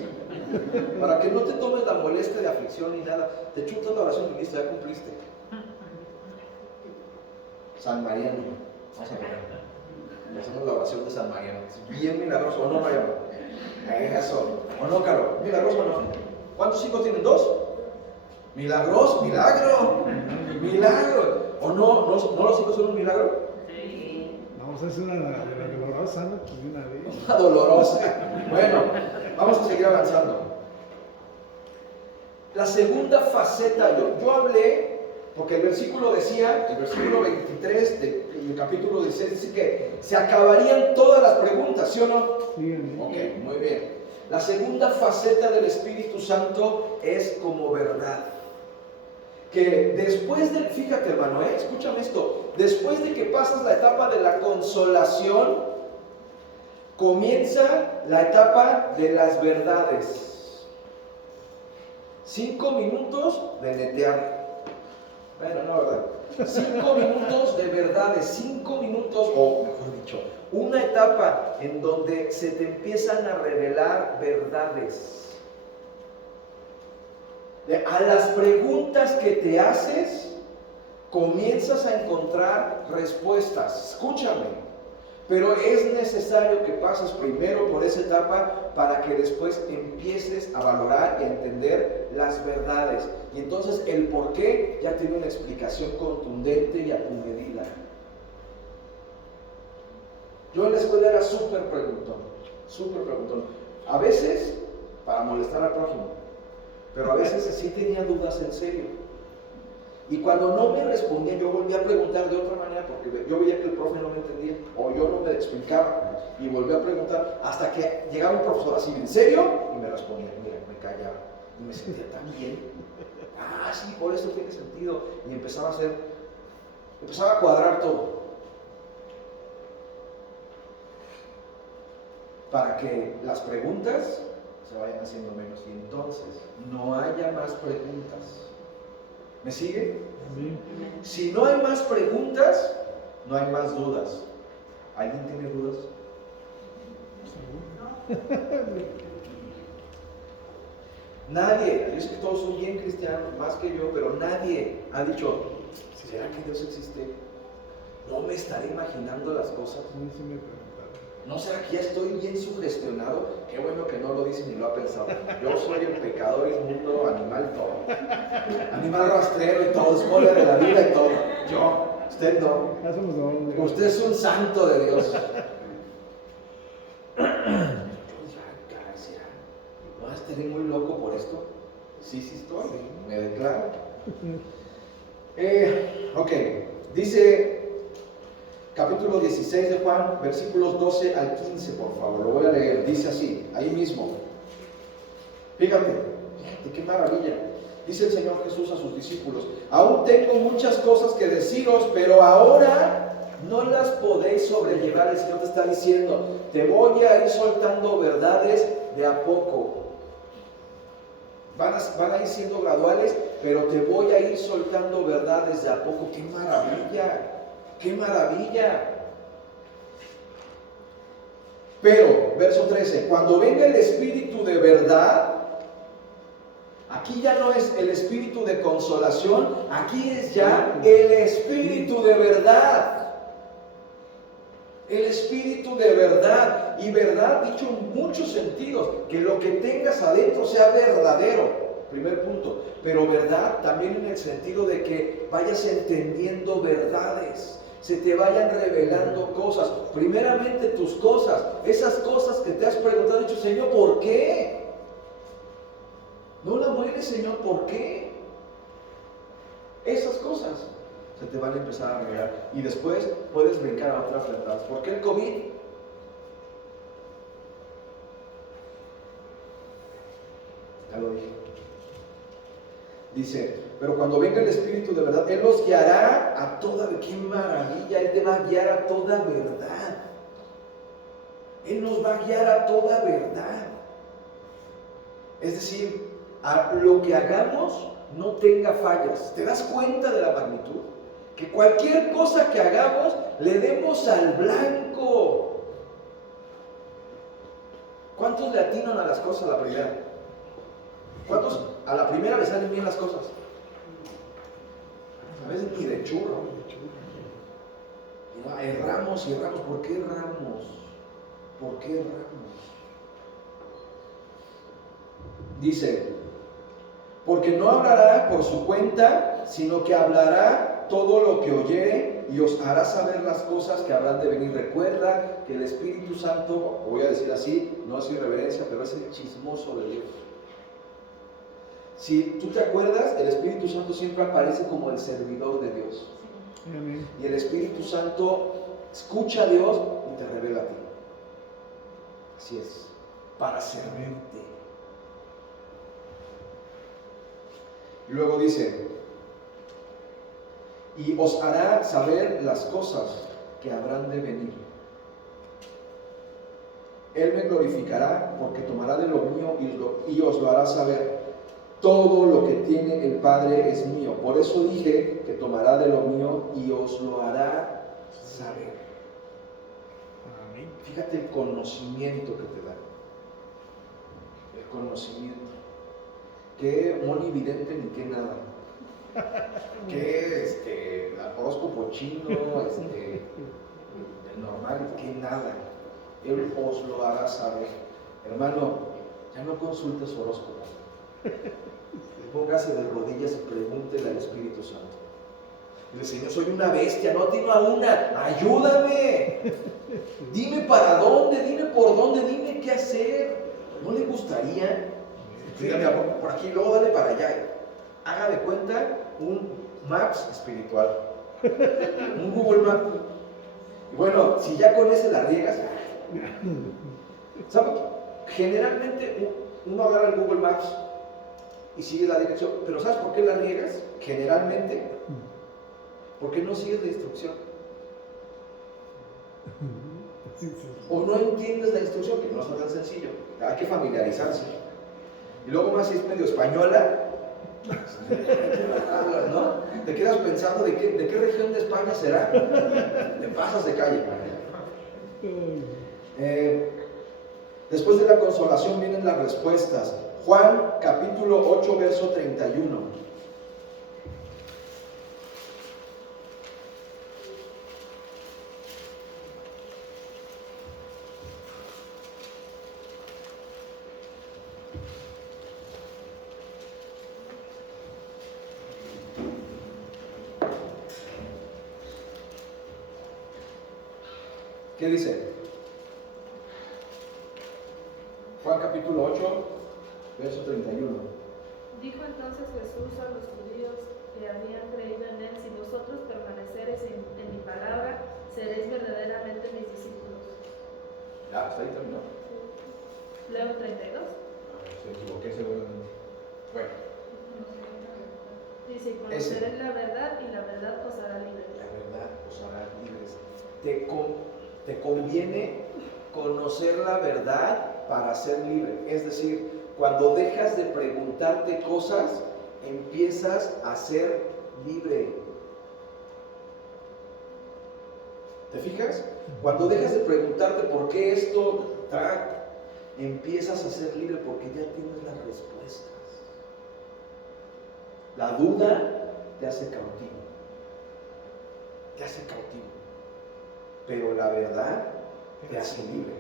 Para que no te tomes la molestia de aflicción ni nada. Te chutas la oración y listo, ya cumpliste. San Mariano. Vamos a ver. Hacemos la oración de San Mariano. Bien milagroso, ¿o no, Mariano? Eso. ¿O no, Caro? ¿Milagroso o no? ¿Cuántos hijos tienen? ¿2? ¿Milagros? ¡Milagro! ¡Milagro! ¿O no los hijos son un milagro? Sí. Vamos a hacer una dolorosa, ¿no? Una vez. Una dolorosa. Bueno, vamos a seguir avanzando. La segunda faceta, yo hablé, porque el versículo 23 del capítulo 16 dice que se acabarían todas las preguntas, ¿sí o no? Sí, amén. Ok, muy bien. La segunda faceta del Espíritu Santo es como verdad. Que después de, fíjate hermano, escúchame esto, después de que pasas la etapa de la consolación, comienza la etapa de las verdades. 5 minutos de netear. Bueno, no, ¿verdad? 5 minutos de verdades, 5 minutos, o mejor dicho, una etapa en donde se te empiezan a revelar verdades. A las preguntas que te haces, comienzas a encontrar respuestas. Escúchame, pero es necesario que pases primero por esa etapa para que después empieces a valorar y a entender las verdades. Y entonces el por qué ya tiene una explicación contundente y a tu medida. Yo en la escuela era súper preguntón. A veces para molestar al prójimo. pero a veces sí tenía dudas en serio. Y cuando no me respondía, yo volví a preguntar de otra manera, porque yo veía que el profe no me entendía, o yo no me explicaba, y volví a preguntar, hasta que llegaba un profesor así, ¿en serio? Y me respondía, mira, me callaba, y me sentía tan bien. Ah, sí, por eso tiene sentido. Y empezaba a cuadrar todo. Para que las preguntas se vayan haciendo menos, y entonces no haya más preguntas. ¿Me sigue? Sí. Si no hay más preguntas, no hay más dudas. ¿Alguien tiene dudas? Nadie, yo sé que todos son bien cristianos, más que yo, pero nadie ha dicho, ¿será que Dios existe? ¿No me estaré imaginando las cosas? Sí me preguntaron. ¿No será que ya estoy bien sugestionado? Qué bueno que no lo dice ni lo ha pensado. Yo soy el pecador inmundo, animal todo. Animal rastrero y todo, spoiler de la vida y todo. Yo, usted no. Ya somos hombres. Usted es un santo de Dios. ¿No estaré muy loco por esto? Sí estoy. Me declaro. Ok, dice capítulo 16 de Juan, versículos 12 al 15, por favor, lo voy a leer. Dice así, ahí mismo. Fíjate qué maravilla. Dice el Señor Jesús a sus discípulos: aún tengo muchas cosas que deciros, pero ahora no las podéis sobrellevar. El Señor te está diciendo, te voy a ir soltando verdades de a poco. Van a ir siendo graduales, pero te voy a ir soltando verdades de a poco. ¡Qué maravilla! ¡Qué maravilla! Pero, verso 13, cuando venga el Espíritu de verdad, aquí ya no es el Espíritu de consolación, aquí es ya el Espíritu de verdad. El Espíritu de verdad, y verdad dicho en muchos sentidos, que lo que tengas adentro sea verdadero, primer punto, pero verdad también en el sentido de que vayas entendiendo verdades, se te vayan revelando cosas, primeramente tus cosas, esas cosas que te has preguntado, dicho, Señor, ¿por qué? No la mueres, Señor, ¿por qué? Esas cosas se te van a empezar a revelar, y después puedes brincar a otras verdades. ¿Por qué el COVID? Ya lo dije. Dice, pero cuando venga el Espíritu de verdad, Él los guiará a toda, qué maravilla, Él te va a guiar a toda verdad. Él nos va a guiar a toda verdad. Es decir, a lo que hagamos no tenga fallas. ¿Te das cuenta de la magnitud? Que cualquier cosa que hagamos le demos al blanco. ¿Cuántos le atinan a las cosas a la primera? ¿Cuántos a la primera le salen bien las cosas? A veces ni de churro. No, erramos y erramos. ¿Por qué erramos? ¿Por qué erramos? Dice, porque no hablará por su cuenta, sino que hablará todo lo que oyere y os hará saber las cosas que habrán de venir. Recuerda que el Espíritu Santo, voy a decir así, no es irreverencia, pero es el chismoso de Dios. Si tú te acuerdas, el Espíritu Santo siempre aparece como el servidor de Dios. Amén. Y el Espíritu Santo escucha a Dios y te revela a ti. Así es, para servirte. Y luego dice, y os hará saber las cosas que habrán de venir. Él me glorificará porque tomará de lo mío y os lo hará saber. Todo lo que tiene el Padre es mío. Por eso dije que tomará de lo mío y os lo hará saber. Amén. Fíjate el conocimiento que te da. El conocimiento. Qué monividente ni qué nada. Qué horóscopo chino, el normal, qué nada. Él os lo hará saber. Hermano, ya no consultes horóscopo. Póngase de rodillas y pregúntele al Espíritu Santo. Dile, Señor, soy una bestia, no atino a una, ayúdame. Dime para dónde, dime por dónde, dime qué hacer. ¿No le gustaría Dígame por aquí, luego dale para allá. Haga de cuenta un Maps espiritual. Un Google Maps. Y bueno, si ya con ese la riegas, ¿sabes? Generalmente uno agarra el Google Maps y sigue la dirección, pero ¿sabes por qué la riegas? Generalmente, porque no sigues la instrucción. O no entiendes la instrucción, que no es tan sencillo. Hay que familiarizarse. Y luego más si es medio española, ¿no? Te quedas pensando de qué región de España será. Te pasas de calle. Después de la consolación vienen las respuestas. Juan capítulo 8, verso 31. ¿Qué dice? Juan capítulo 8, verso 31. Dijo entonces Jesús a los judíos que habían creído en él: si vosotros permanecereis en mi palabra, seréis verdaderamente mis discípulos. Ya, hasta ahí terminó. Leo 32. Se equivoqué seguramente. Bueno. Dice: y conoceréis la verdad, y la verdad os hará libres. La verdad os hará libres. Te conviene conocer la verdad para ser libre. Es decir, cuando dejas de preguntarte cosas, empiezas a ser libre. ¿Te fijas? Cuando dejas de preguntarte por qué esto, empiezas a ser libre porque ya tienes las respuestas. La duda te hace cautivo. Te hace cautivo. Pero la verdad te hace libre.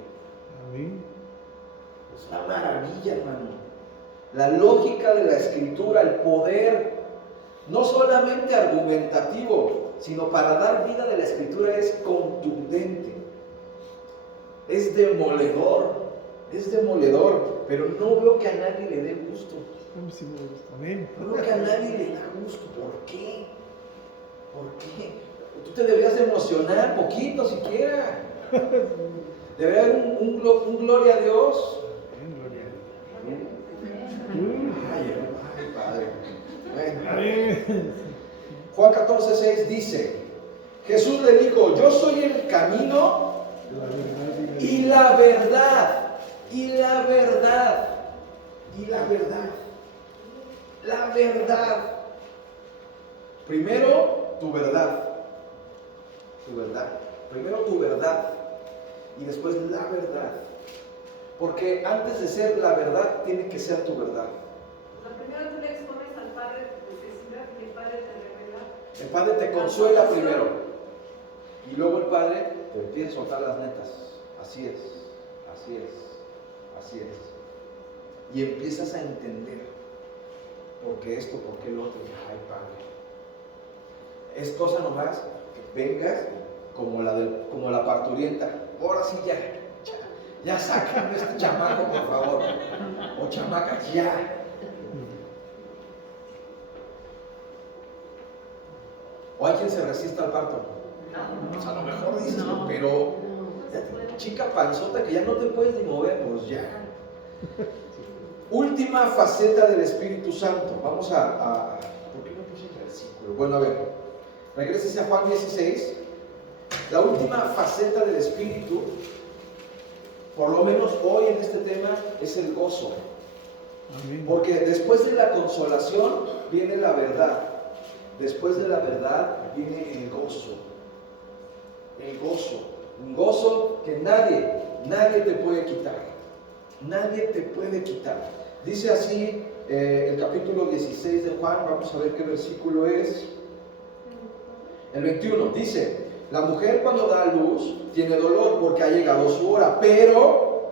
Amén. Es una maravilla, hermano. La lógica de la escritura, el poder, no solamente argumentativo, sino para dar vida de la escritura es contundente. Es demoledor, pero no veo que a nadie le dé gusto. Amén. No veo que a nadie le da gusto. ¿Por qué? ¿Por qué? Tú te deberías emocionar poquito siquiera. Debería haber un gloria a Dios. Ay, Padre. Bueno. Juan 14:6 dice: Jesús le dijo: yo soy el camino y la verdad. Y la verdad. Y la verdad. La verdad. Primero, tu verdad. Tu verdad. Primero tu verdad y después la verdad. Porque antes de ser la verdad, tiene que ser tu verdad. Primero tú le expones al Padre tu necesidad y el Padre te revela. El Padre te consuela primero y luego el Padre te empieza a soltar las netas. Así es, así es, así es. Y empiezas a entender por qué esto, por qué lo otro. Ay, Padre. Es cosa nomás que vengas como la parturienta. Ahora sí ya sácame este chamaco, por favor. O chamaca, ya. O hay quien se resista al parto. Pues a lo mejor dices, pero chica panzota que ya no te puedes ni mover, pues ya. Última faceta del Espíritu Santo. Vamos a ¿por qué no puse el versículo? Bueno, a ver. Regrésese a Juan 16. La última faceta del Espíritu, por lo menos hoy en este tema, es el gozo. Amén. Porque después de la consolación viene la verdad. Después de la verdad viene el gozo. El gozo. Un gozo que nadie te puede quitar. Nadie te puede quitar. Dice así el capítulo 16 de Juan. Vamos a ver qué versículo es. El 21 dice: la mujer cuando da a luz tiene dolor porque ha llegado su hora, pero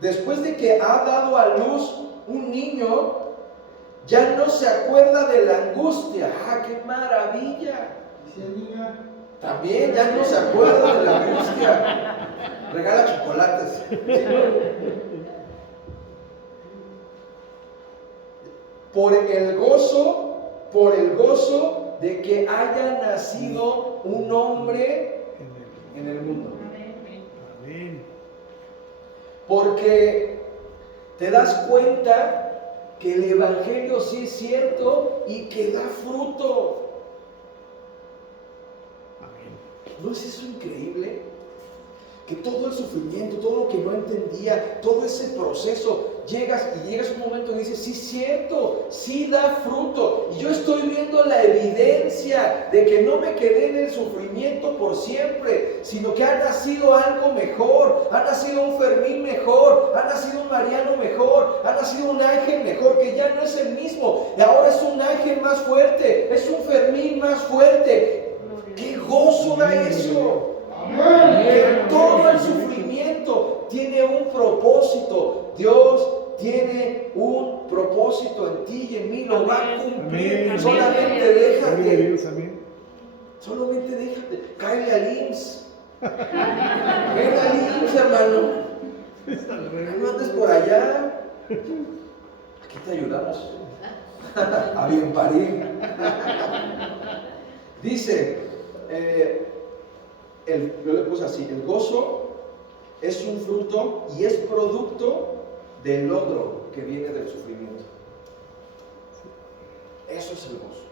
después de que ha dado a luz un niño, ya no se acuerda de la angustia. ¡Ah, qué maravilla! Dice niña. También ya no se acuerda de la angustia. Regala chocolates. ¿Sí? por el gozo de que haya nacido un hombre en el mundo. Amén. Porque te das cuenta que el evangelio sí es cierto y que da fruto. ¿No es eso increíble? Que todo el sufrimiento, todo lo que no entendía, todo ese proceso, llegas un momento y dices, sí es cierto, sí da fruto. Y yo estoy viendo la evidencia de que no me quedé en el sufrimiento por siempre, sino que ha nacido algo mejor, ha nacido un Fermín mejor, ha nacido un Mariano mejor, ha nacido un Ángel mejor, que ya no es el mismo, y ahora es un Ángel más fuerte, es un Fermín más fuerte. ¡Qué gozo da eso! Que todo el sufrimiento tiene un propósito. Dios tiene un propósito en ti y en mí, lo va a cumplir. Amén. Solamente déjate. Amén. Solamente déjate. Cáele al IMSS. Ven al IMSS, hermano. No andes por allá. Aquí te ayudamos a bien parir. Dice, yo le puse así: el gozo es un fruto y es producto del logro que viene del sufrimiento. Eso es el gozo.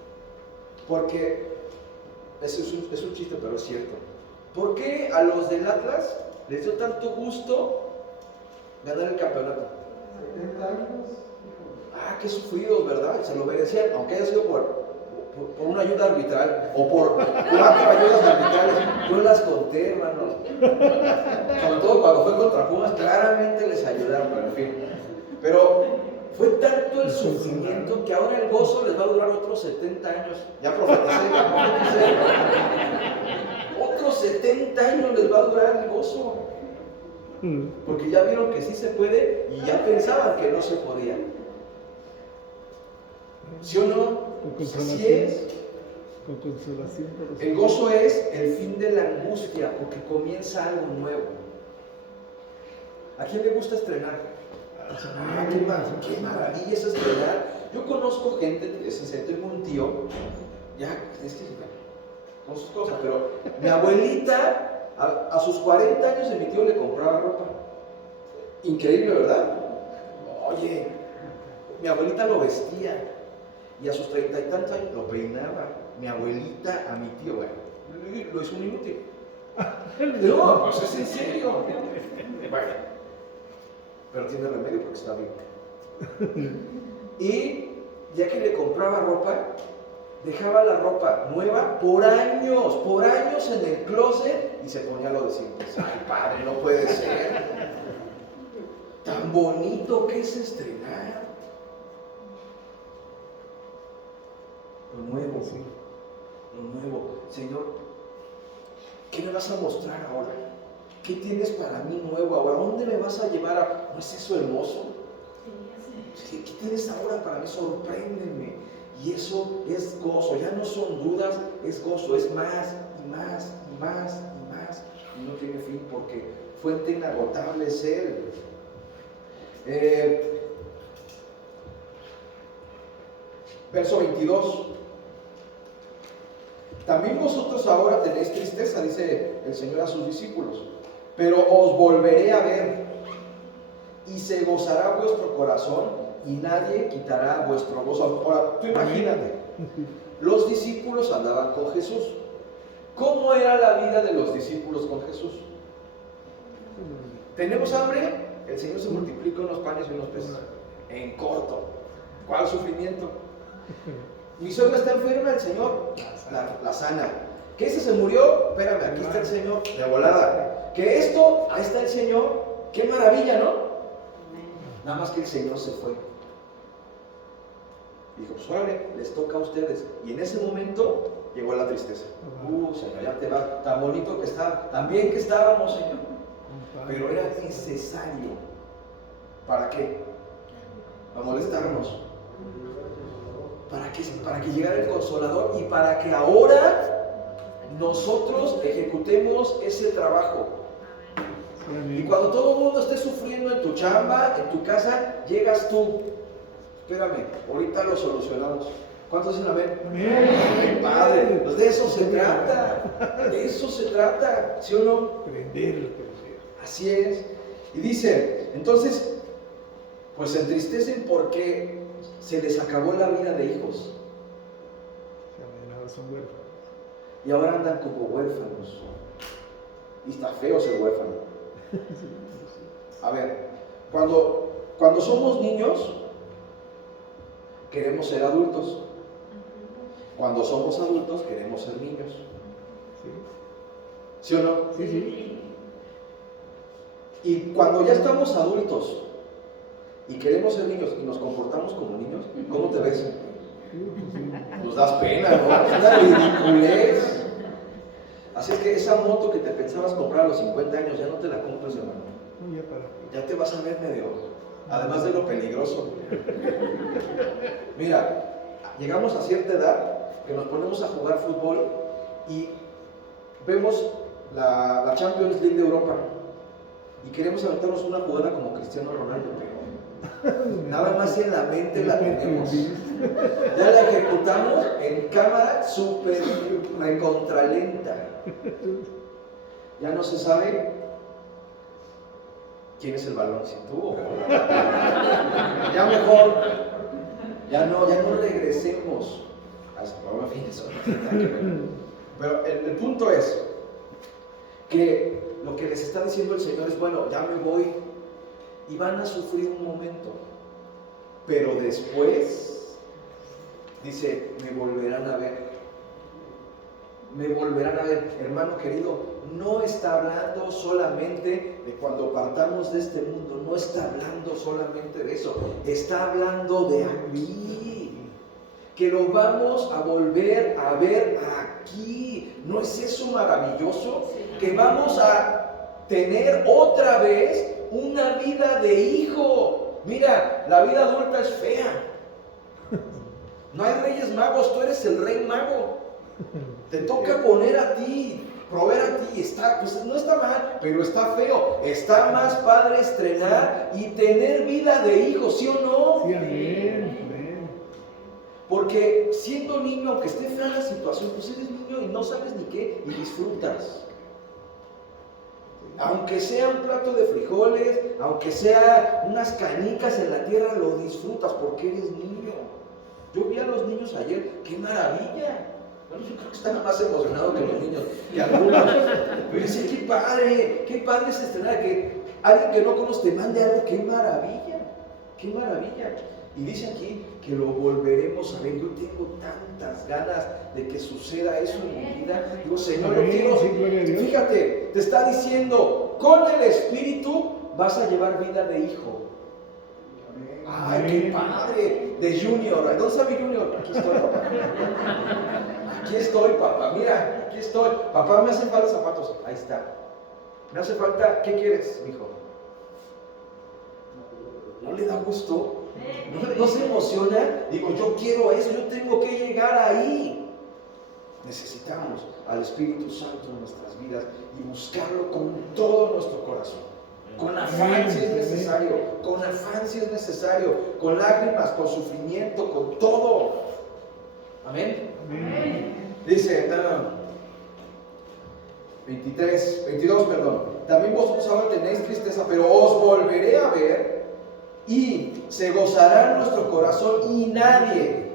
Porque es un chiste, pero es cierto. ¿Por qué a los del Atlas les dio tanto gusto ganar el campeonato? 70 años. Ah, qué sufridos, ¿verdad? Se lo merecían, aunque haya sido por una ayuda arbitral o por 4 ayudas arbitrales. Yo las conté, hermano. Sobre todo cuando fue contra Pumas, claramente les ayudaron, pero en fin. Pero fue tanto el sufrimiento que ahora el gozo les va a durar otros 70 años. Ya profeticé. Otros 70 años les va a durar el gozo. Porque ya vieron que sí se puede y ya pensaban que no se podía. ¿Sí o no? Pues así es. Con consolación. El gozo es el fin de la angustia, porque comienza algo nuevo. ¿A quién le gusta estrenar? Qué maravilla es estrenar. Yo conozco gente, sinceramente, tengo un tío, ya, es que con sus cosas, pero mi abuelita, a sus 40 años de mi tío le compraba ropa. Increíble, ¿verdad? Oye, mi abuelita lo vestía. Y a sus 30 y tantos años lo peinaba. Mi abuelita a mi tío, bueno, lo hizo un inútil. No, pues es en serio. Bueno, pero tiene remedio porque está bien. Y ya que le compraba ropa, dejaba la ropa nueva por años en el closet y se ponía lo de siempre. Ay, padre, no puede ser. Tan bonito que es estrenar. Lo nuevo, sí. Lo nuevo. Señor, ¿qué me vas a mostrar ahora? ¿Qué tienes para mí nuevo ahora? ¿Dónde me vas a llevar? ¿No es eso hermoso? Sí, ¿qué tienes ahora para mí? Sorpréndeme. Y eso es gozo. Ya no son dudas, es gozo. Es más y más y más y más. Y no tiene fin porque fuente inagotable es Él. Verso 22. También vosotros ahora tenéis tristeza, dice el Señor a sus discípulos, pero os volveré a ver y se gozará vuestro corazón y nadie quitará vuestro gozo. Ahora, tú imagínate, los discípulos andaban con Jesús. ¿Cómo era la vida de los discípulos con Jesús? ¿Tenemos hambre? El Señor se multiplica unos panes y unos peces. En corto. ¿Cuál sufrimiento? Mi suegra está enferma, el Señor la sana. Que ese se murió, espérame, aquí está el Señor, de volada. Que esto, ahí está el Señor, qué maravilla, ¿no? Nada más que el Señor se fue. Dijo, pues órale, les toca a ustedes. Y en ese momento llegó la tristeza. Señor, ya te va, tan bonito que está, tan bien que estábamos, Señor. Pero era necesario. ¿Para qué? Para molestarnos. Para que llegara el Consolador y para que ahora nosotros ejecutemos ese trabajo. Y cuando todo el mundo esté sufriendo en tu chamba, en tu casa, llegas tú espérame, ahorita lo solucionamos. ¿Cuántos dicen amén? Amén. Padre, pues de eso se trata. De eso se trata, ¿sí o no? Aprender. Así es. Y dice, entonces, pues se entristecen porque se les acabó la vida de hijos. Ahora son huérfanos. Y ahora andan como huérfanos. Y está feo ser huérfano. A ver, cuando somos niños, queremos ser adultos. Cuando somos adultos, queremos ser niños. ¿Sí o no? Sí, sí. Y cuando ya estamos adultos y queremos ser niños y nos comportamos como niños, ¿cómo te ves? Nos das pena, ¿no? Es una ridiculez. Así es que esa moto que te pensabas comprar a los 50 años, ya no te la compres, hermano. Ya te vas a ver medio, además de lo peligroso. Mira, llegamos a cierta edad que nos ponemos a jugar fútbol y vemos la Champions League de Europa y queremos aventarnos una jugada como Cristiano Ronaldo, pero nada más en la mente la tenemos. Ya la ejecutamos en cámara súper recontralenta. Ya no se sabe quién es el balón, si tú o ya mejor, ya no regresemos a ese programa. Pero el punto es que lo que les está diciendo el Señor es, bueno, ya me voy, y van a sufrir un momento, pero después dice, me volverán a ver. Me volverán a ver. Hermano querido, no está hablando solamente de cuando partamos de este mundo, no está hablando solamente de eso, está hablando de aquí, que lo vamos a volver a ver aquí. ¿No es eso maravilloso? Que vamos a tener otra vez una vida de hijo. Mira, la vida adulta es fea. No hay reyes magos, tú eres el rey mago. Te toca poner a ti, proveer a ti. Pues no está mal, pero está feo. Está más padre estrenar y tener vida de hijo, ¿sí o no? Sí, amén. Porque siendo niño, aunque esté fea la situación, pues eres niño y no sabes ni qué, y disfrutas. Aunque sea un plato de frijoles, aunque sea unas canicas en la tierra, lo disfrutas porque eres niño. Yo vi a los niños ayer, ¡qué maravilla! Bueno, yo creo que estaban más emocionados que los niños, que algunos. Pero dice, qué padre es estrenar, que alguien que no conoce te mande algo, ¡qué maravilla! ¡Qué maravilla! Y dice aquí que lo volveremos a ver. Yo tengo tantas ganas de que suceda eso en mi vida. Digo, Señor, yo quiero. Fíjate, te está diciendo, con el Espíritu vas a llevar vida de hijo. ¡Ay, qué padre! De Junior. ¿Dónde está mi Junior? Aquí estoy, papá. Aquí estoy, papá. Mira, aquí estoy. Papá, me hacen falta zapatos. Ahí está. Me hace falta. ¿Qué quieres, mijo? ¿No le da gusto? ¿No se emociona? Digo, yo quiero eso, yo tengo que llegar ahí. Necesitamos al Espíritu Santo en nuestras vidas y buscarlo con todo nuestro corazón. Con afán si es necesario, con afán si es necesario, con lágrimas, con sufrimiento, con todo. Amén. Dice 22, también vosotros ahora tenéis tristeza, pero os volveré a ver y se gozará en nuestro corazón, y nadie,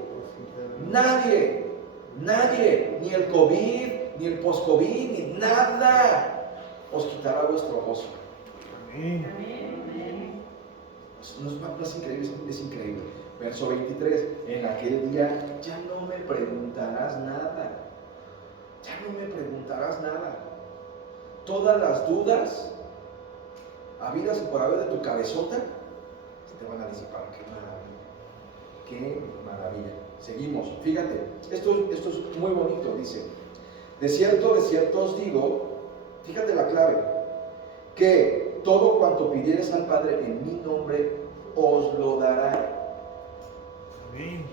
ni el COVID, ni el post-COVID, ni nada os quitará vuestro gozo. Amén. No es increíble, es increíble. Verso 23, en aquel día ya no me preguntarás nada. Ya no me preguntarás nada. Todas las dudas habidas y por haber de tu cabezota se te van a disipar. Qué maravilla. Qué maravilla. Seguimos. Fíjate, esto es muy bonito. Dice, de cierto os digo, fíjate la clave, que todo cuanto pidieres al Padre en mi nombre os lo dará. Amén.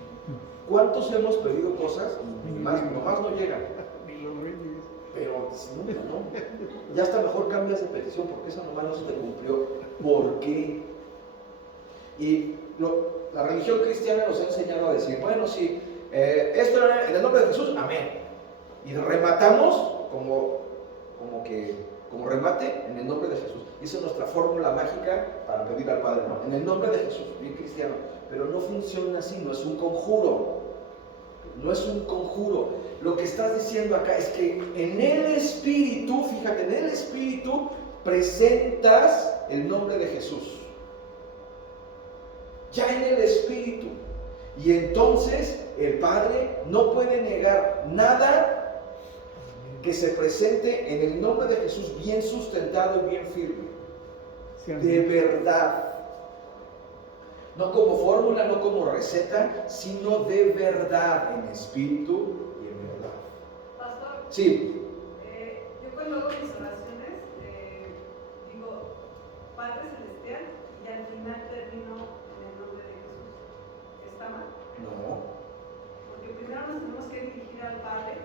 ¿Cuántos hemos pedido cosas y nomás no llegan? Pero nunca, ¿no? Ya hasta mejor cambias de petición porque esa nomás no se te cumplió. ¿Por qué? Y la religión cristiana nos ha enseñado a decir, bueno, sí, esto era en el nombre de Jesús, amén. Y rematamos como remate en el nombre de Jesús. Y esa es nuestra fórmula mágica para pedir al Padre, ¿no? En el nombre de Jesús, bien cristiano. Pero no funciona así, no es un conjuro. No es un conjuro. Lo que estás diciendo acá es que en el Espíritu, fíjate, en el Espíritu presentas el nombre de Jesús. Ya en el Espíritu. Y entonces el Padre no puede negar nada que se presente en el nombre de Jesús bien sustentado y bien firme. De verdad. No como fórmula, no como receta, sino de verdad, en espíritu y en verdad. Pastor, Sí. yo cuando hago mis oraciones, digo Padre Celestial y al final termino en el nombre de Jesús. ¿Está mal? No. Porque primero nos tenemos que dirigir al Padre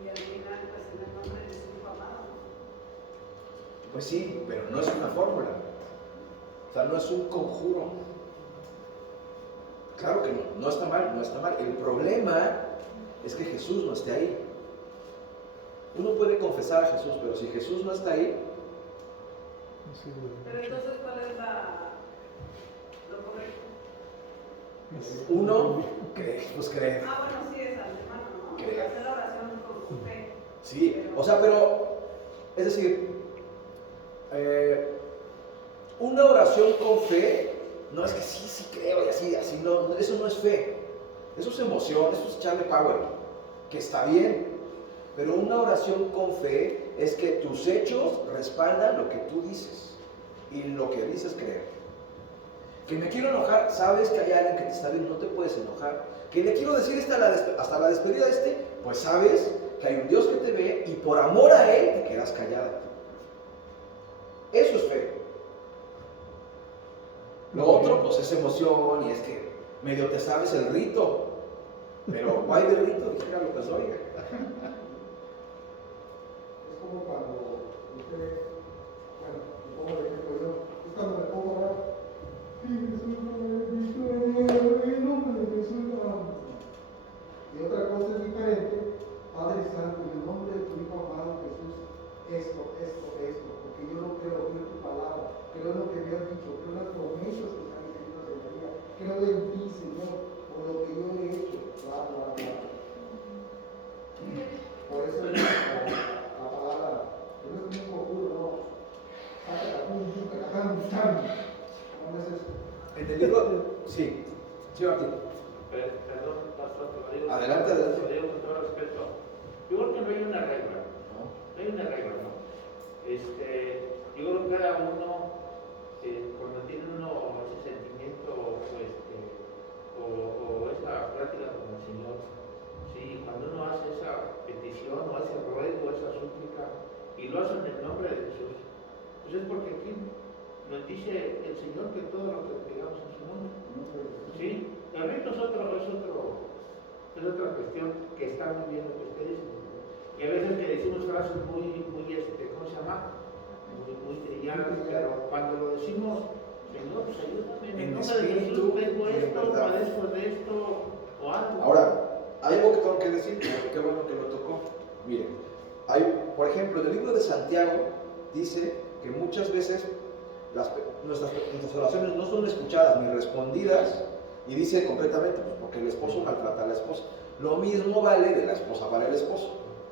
y al final pues en el nombre de su Hijo amado. Pues sí, pero no es una fórmula. O sea, no es un conjuro. Claro que no está mal, no está mal. El problema es que Jesús no esté ahí. Uno puede confesar a Jesús, pero si Jesús no está ahí, Pero entonces, ¿cuál es lo correcto? uno cree, pues cree. Ah, bueno, sí, es antemano, ¿no? Cree. Hacer la oración con fe. Sí, o sea, pero, es decir, una oración con fe, no es que sí creo y así, no, eso no es fe. Eso es emoción, eso es echarle power, que está bien. Pero una oración con fe es que tus hechos respaldan lo que tú dices. Y lo que dices creer. Que me quiero enojar, sabes que hay alguien que te está viendo, no te puedes enojar. Que le quiero decir hasta la despedida de pues sabes que hay un Dios que te ve y por amor a Él te quedas callada. Eso es fe. Lo otro, pues es emoción y es que medio te sabes el rito. Pero guay de rito, dijera lo que soy. Es como cuando usted, bueno, me pongo de ejemplo yo, es cuando me pongo a orar, sí, Jesús, en el nombre de Jesús, y otra cosa es diferente, Padre Santo, en el nombre de tu Hijo amado Jesús, esto, porque yo no creo en tu palabra, creo en lo que me has dicho, creo en las promesas que están escritas en la Biblia, creo en ti, Señor, por lo que yo he hecho, bla, bla, bla. Por eso es la palabra, no es un conjuro, no. ¿Cómo es eso? En el libro, sí, Martín. Perdón, pastor, te lo digo. Adelante. Te lo digo con todo respeto. Yo creo que no hay una regla. No hay una regla, ¿no? Yo creo que cada uno, cuando tiene uno ese sentimiento, o esa plática con el Señor, sí, cuando uno hace esa petición, o hace ruego, esa súplica, y lo hace en el nombre de Jesús, pues es porque aquí nos dice el Señor que todo lo que pidamos en su nombre. ¿Sí? El rito es otra cuestión que está muy bien lo que usted dice. Y a veces que decimos frases muy ¿cómo se llama? Muy trilladas, pero cuando lo decimos, Señor, pues ayúdame, en el nombre de Jesús, tengo esto, padezco de esto, o algo. Ahora, hay algo que tengo que decir, qué bueno que lo tocó. Miren, por ejemplo, en el libro de Santiago dice que muchas veces nuestras oraciones no son escuchadas ni respondidas, y dice completamente, pues porque el esposo maltrata a la esposa. Lo mismo vale de la esposa para el esposo,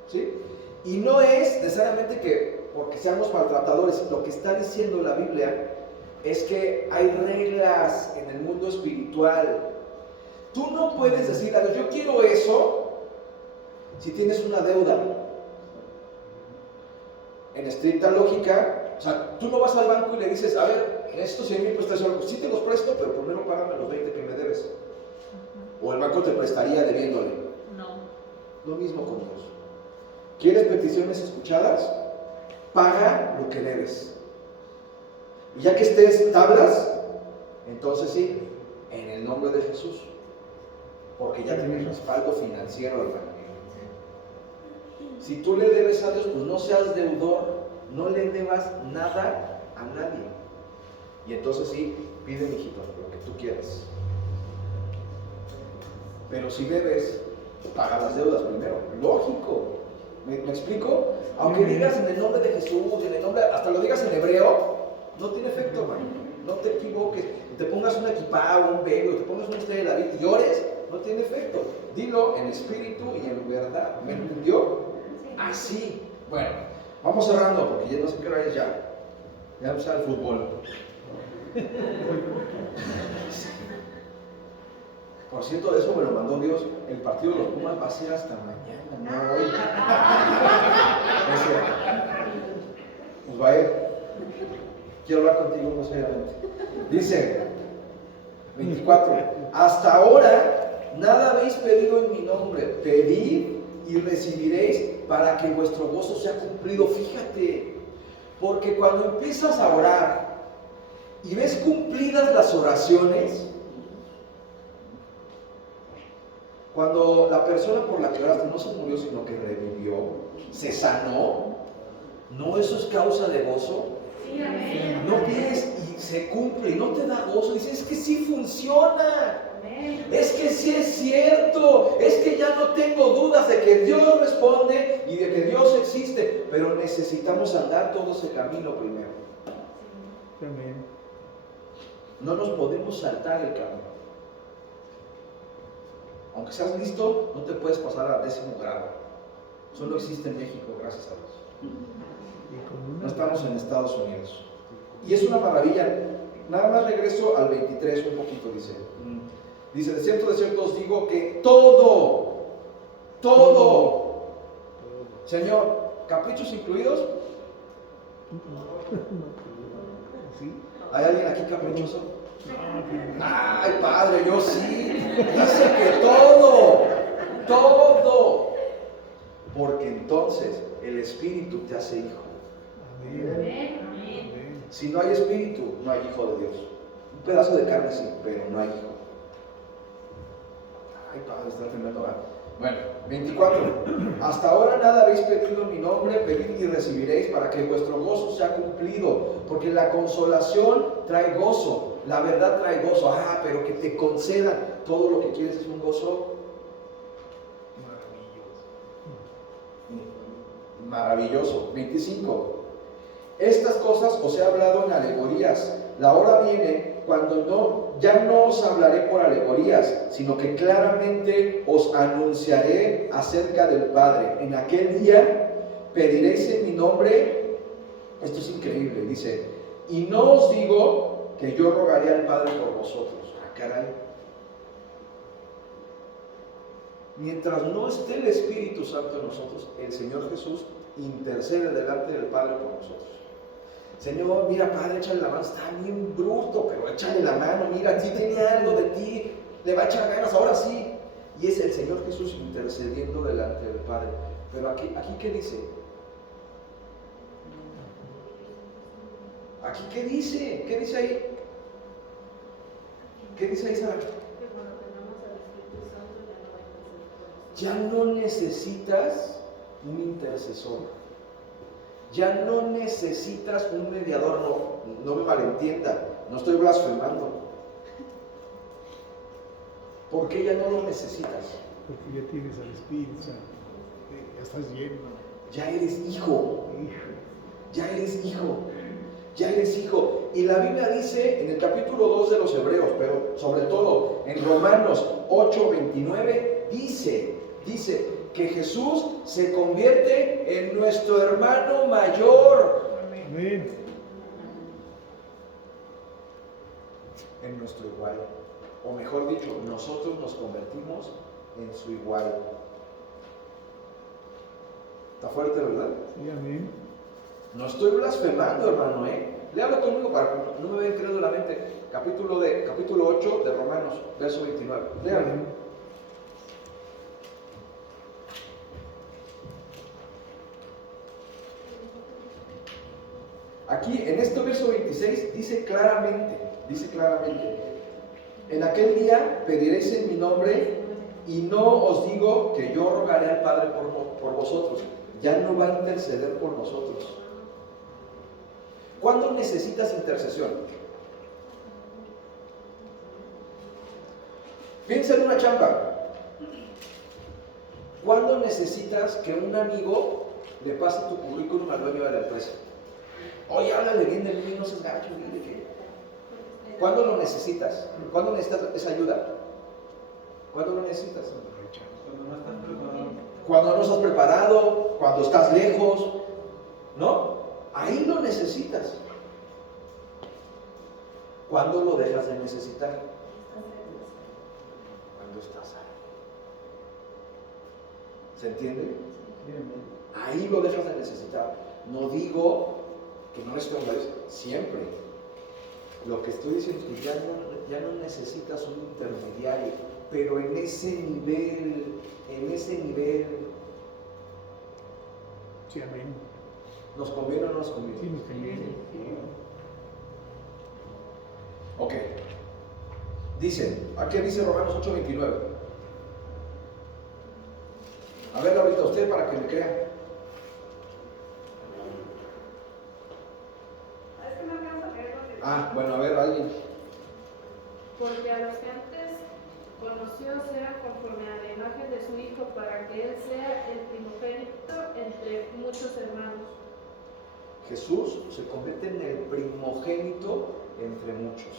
¿sí? Y no es necesariamente que porque seamos maltratadores, lo que está diciendo la Biblia es que hay reglas en el mundo espiritual. Tú no puedes decir a Dios, yo quiero eso, si tienes una deuda. En estricta lógica, o sea, tú no vas al banco y le dices, a ver, estos 100,000 pesos, sí te los presto, pero primero págame los 20 que me debes. O el banco te prestaría debiéndole. No. Lo mismo con Dios. ¿Quieres peticiones escuchadas? Paga lo que debes. Y ya que estés tablas, entonces sí, en el nombre de Jesús. Porque ya tienes respaldo financiero, hermano. Si tú le debes a Dios, pues no seas deudor, no le debas nada a nadie. Y entonces sí, pide, mijito, lo que tú quieras. Pero si debes, paga las deudas primero. Lógico. ¿Me explico? Aunque digas en el nombre de Jesús, en el nombre, hasta lo digas en hebreo, no tiene efecto, hermano. No te equivoques. Te pongas una equipa o un velo, te pongas una estrella de David y ores, no tiene efecto. Dilo en espíritu y en verdad. ¿Me entendió? Así. Bueno, vamos cerrando porque ya no sé qué hora es ya. Ya empezar el fútbol. Por cierto, eso me lo mandó Dios. El partido de los Pumas va a ser hasta mañana, no hoy. Pues va a ir. Quiero hablar contigo muy seriamente. Dice 24. Hasta ahora nada habéis pedido en mi nombre. Pedid y recibiréis para que vuestro gozo sea cumplido. Fíjate, porque cuando empiezas a orar y ves cumplidas las oraciones, cuando la persona por la que oraste no se murió, sino que revivió, se sanó, ¿no eso es causa de gozo? Sí, amén. No pides y se cumple, y no te da gozo, dices, es que sí funciona, Amén. es que sí es cierto, es que ya no tengo dudas de que Dios responde y de que Dios existe, pero necesitamos andar todo ese camino primero. Amén. No nos podemos saltar el camino. Aunque seas listo, no te puedes pasar al 10º grado. Solo existe en México, gracias a Dios. No estamos en Estados Unidos. Y es una maravilla. Nada más regreso al 23 un poquito, dice. Dice, de cierto os digo que todo, Señor, caprichos incluidos. ¿Sí? ¿Hay alguien aquí caprichoso? Ay, Padre, yo sí. Dice que todo. Porque entonces el Espíritu te hace hijo. Amén. Amén. Si no hay Espíritu, no hay hijo de Dios. Un pedazo de carne sí, pero no hay hijo. Ay, Padre, está tremendo. Bueno, 24. Hasta ahora nada habéis pedido en mi nombre, pedid y recibiréis para que vuestro gozo sea cumplido. Porque la consolación trae gozo, la verdad trae gozo. Pero que te concedan todo lo que quieres es un gozo maravilloso. 25. Estas cosas os he hablado en alegorías. La hora viene cuando ya no os hablaré por alegorías, sino que claramente os anunciaré acerca del Padre. En aquel día pediréis en mi nombre. Esto es increíble, dice, y no os digo que yo rogaré al Padre por vosotros. Caray. Mientras no esté el Espíritu Santo en nosotros, el Señor Jesús intercede delante del Padre por nosotros. Señor, mira, Padre, échale la mano, está bien bruto, pero échale la mano, mira, si tiene algo de ti, le va a echar ganas, ahora sí. Y es el Señor Jesús intercediendo delante del Padre. Pero aquí ¿qué dice? ¿Aquí qué dice? ¿Qué dice ahí? ¿Qué dice ahí, Sara? Que cuando tengamos al Espíritu Santo Ya no necesitas un intercesor. Ya no necesitas un mediador. No me malentienda, no estoy blasfemando. ¿Por qué ya no lo necesitas? Porque ya tienes al Espíritu Santo. Ya estás lleno. Ya eres hijo. Ya eres hijo. Ya eres hijo. Y la Biblia dice en el capítulo 2 de los Hebreos, pero sobre todo en Romanos 8:29, dice que Jesús se convierte en nuestro hermano mayor. Amén. En nuestro igual. O mejor dicho, nosotros nos convertimos en su igual. Está fuerte, ¿verdad? Sí, amén. No estoy blasfemando, hermano, Léalo conmigo para que no me vean crédulamente. Capítulo 8 de Romanos, verso 29. Léalo. Aquí, en este verso 26, dice claramente, en aquel día pediréis en mi nombre y no os digo que yo rogaré al Padre por vosotros. Ya no va a interceder por nosotros. ¿Cuándo necesitas intercesión? Piensa en una chamba. ¿Cuándo necesitas que un amigo le pase tu currículum al dueño de la empresa? Oye, háblale bien de mí, no seas gacho, dile qué. ¿Cuándo lo necesitas? ¿Cuándo necesitas esa ayuda? ¿Cuándo lo necesitas? Cuando no estás preparado, cuando estás lejos, ¿no? Ahí lo necesitas. ¿Cuándo lo dejas de necesitar? Cuando estás ahí. ¿Se entiende? Ahí lo dejas de necesitar. No digo que no necesitamos a Dios siempre. Lo que estoy diciendo es que ya no necesitas un intermediario, pero en ese nivel, Sí, amén. ¿nos conviene o no nos conviene? Sí, nos conviene. Ok. Dice, aquí dice Romanos 8:29. A ver, ahorita usted para que me crea. Es que no alcanzo a ver lo que Ah, bueno, a ver, alguien. Porque a los que antes conoció sea conforme a la imagen de su Hijo, para que Él sea el primogénito entre muchos hermanos. Jesús se convierte en el primogénito entre muchos.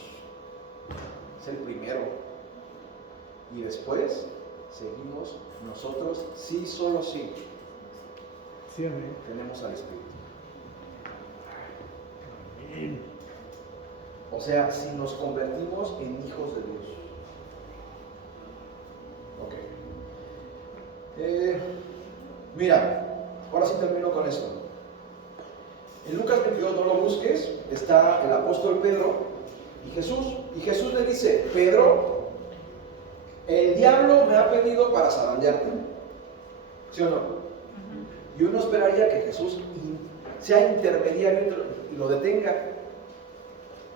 Es el primero. Y después seguimos nosotros, sí, solo sí. Sí, amén. Tenemos al Espíritu. Amén. O sea, si nos convertimos en hijos de Dios. Ok. Mira, ahora sí termino con esto. En Lucas 22, no lo busques, está el apóstol Pedro y Jesús. Y Jesús le dice, Pedro, el diablo me ha pedido para zarandearte. ¿Sí o no? Y uno esperaría que Jesús sea intermediario y lo detenga.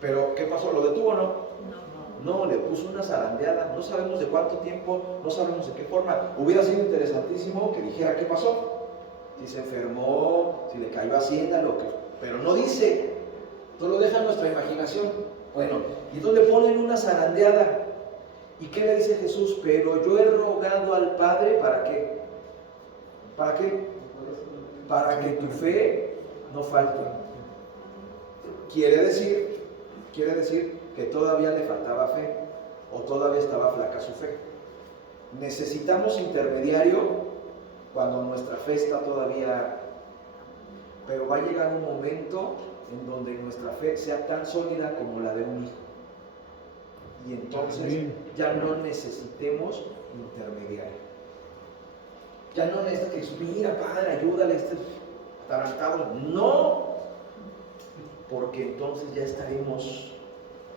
Pero, ¿qué pasó? ¿Lo detuvo o no? No, le puso una zarandeada. No sabemos de cuánto tiempo, no sabemos de qué forma. Hubiera sido interesantísimo que dijera qué pasó. Si se enfermó, si le cayó Hacienda, pero no dice. Todo lo deja en nuestra imaginación. Bueno, y entonces le ponen una zarandeada. ¿Y qué le dice Jesús? Pero yo he rogado al Padre, ¿para qué? ¿Para qué? Para que tu fe no falte. Quiere decir que todavía le faltaba fe, o todavía estaba flaca su fe. Necesitamos intermediario cuando nuestra fe está todavía, pero va a llegar un momento en donde nuestra fe sea tan sólida como la de un hijo. Y entonces ya no necesitemos intermediario. Ya no necesitas que Jesús, mira, Padre, ayúdale a este atarantado. No, porque entonces ya estaremos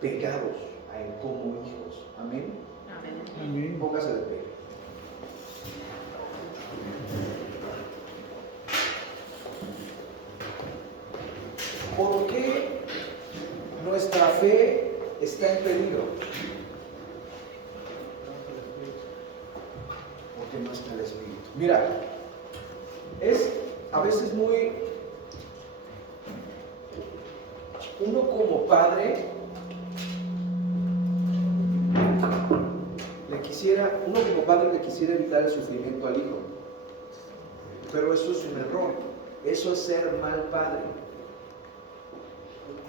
pegados a Él como hijos. Amén. Amén. Póngase de pie. ¿Por qué nuestra fe está en peligro? Porque no está el Espíritu. Mira, es a veces uno como padre le quisiera evitar el sufrimiento al hijo, pero eso es un error. Eso es ser mal padre.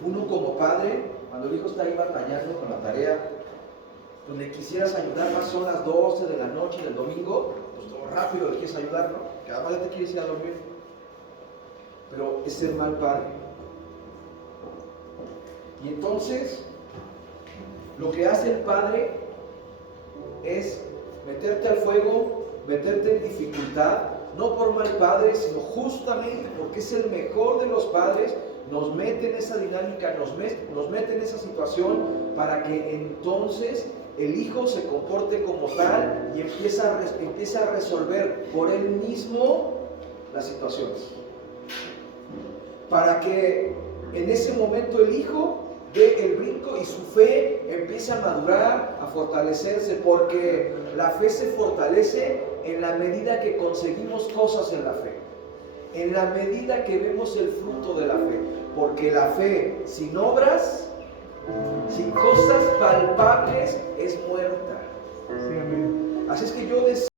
Uno como padre, cuando el hijo está ahí batallando con la tarea, pues le quisieras ayudar, más son las 12 de la noche del domingo, pues todo rápido le quieres ayudar, ¿no? Que además ya te quieres ir a dormir. Pero es ser mal padre. Y entonces, lo que hace el padre es meterte al fuego, meterte en dificultad, no por mal padre, sino justamente porque es el mejor de los padres. Nos mete en esa dinámica, nos mete en esa situación para que entonces el hijo se comporte como tal y empieza a resolver por él mismo las situaciones. Para que en ese momento el hijo dé el brinco y su fe empiece a madurar, a fortalecerse, porque la fe se fortalece en la medida que conseguimos cosas en la fe. En la medida que vemos el fruto de la fe, porque la fe sin obras, sin cosas palpables, es muerta. Sí, amén. Así es que yo deseo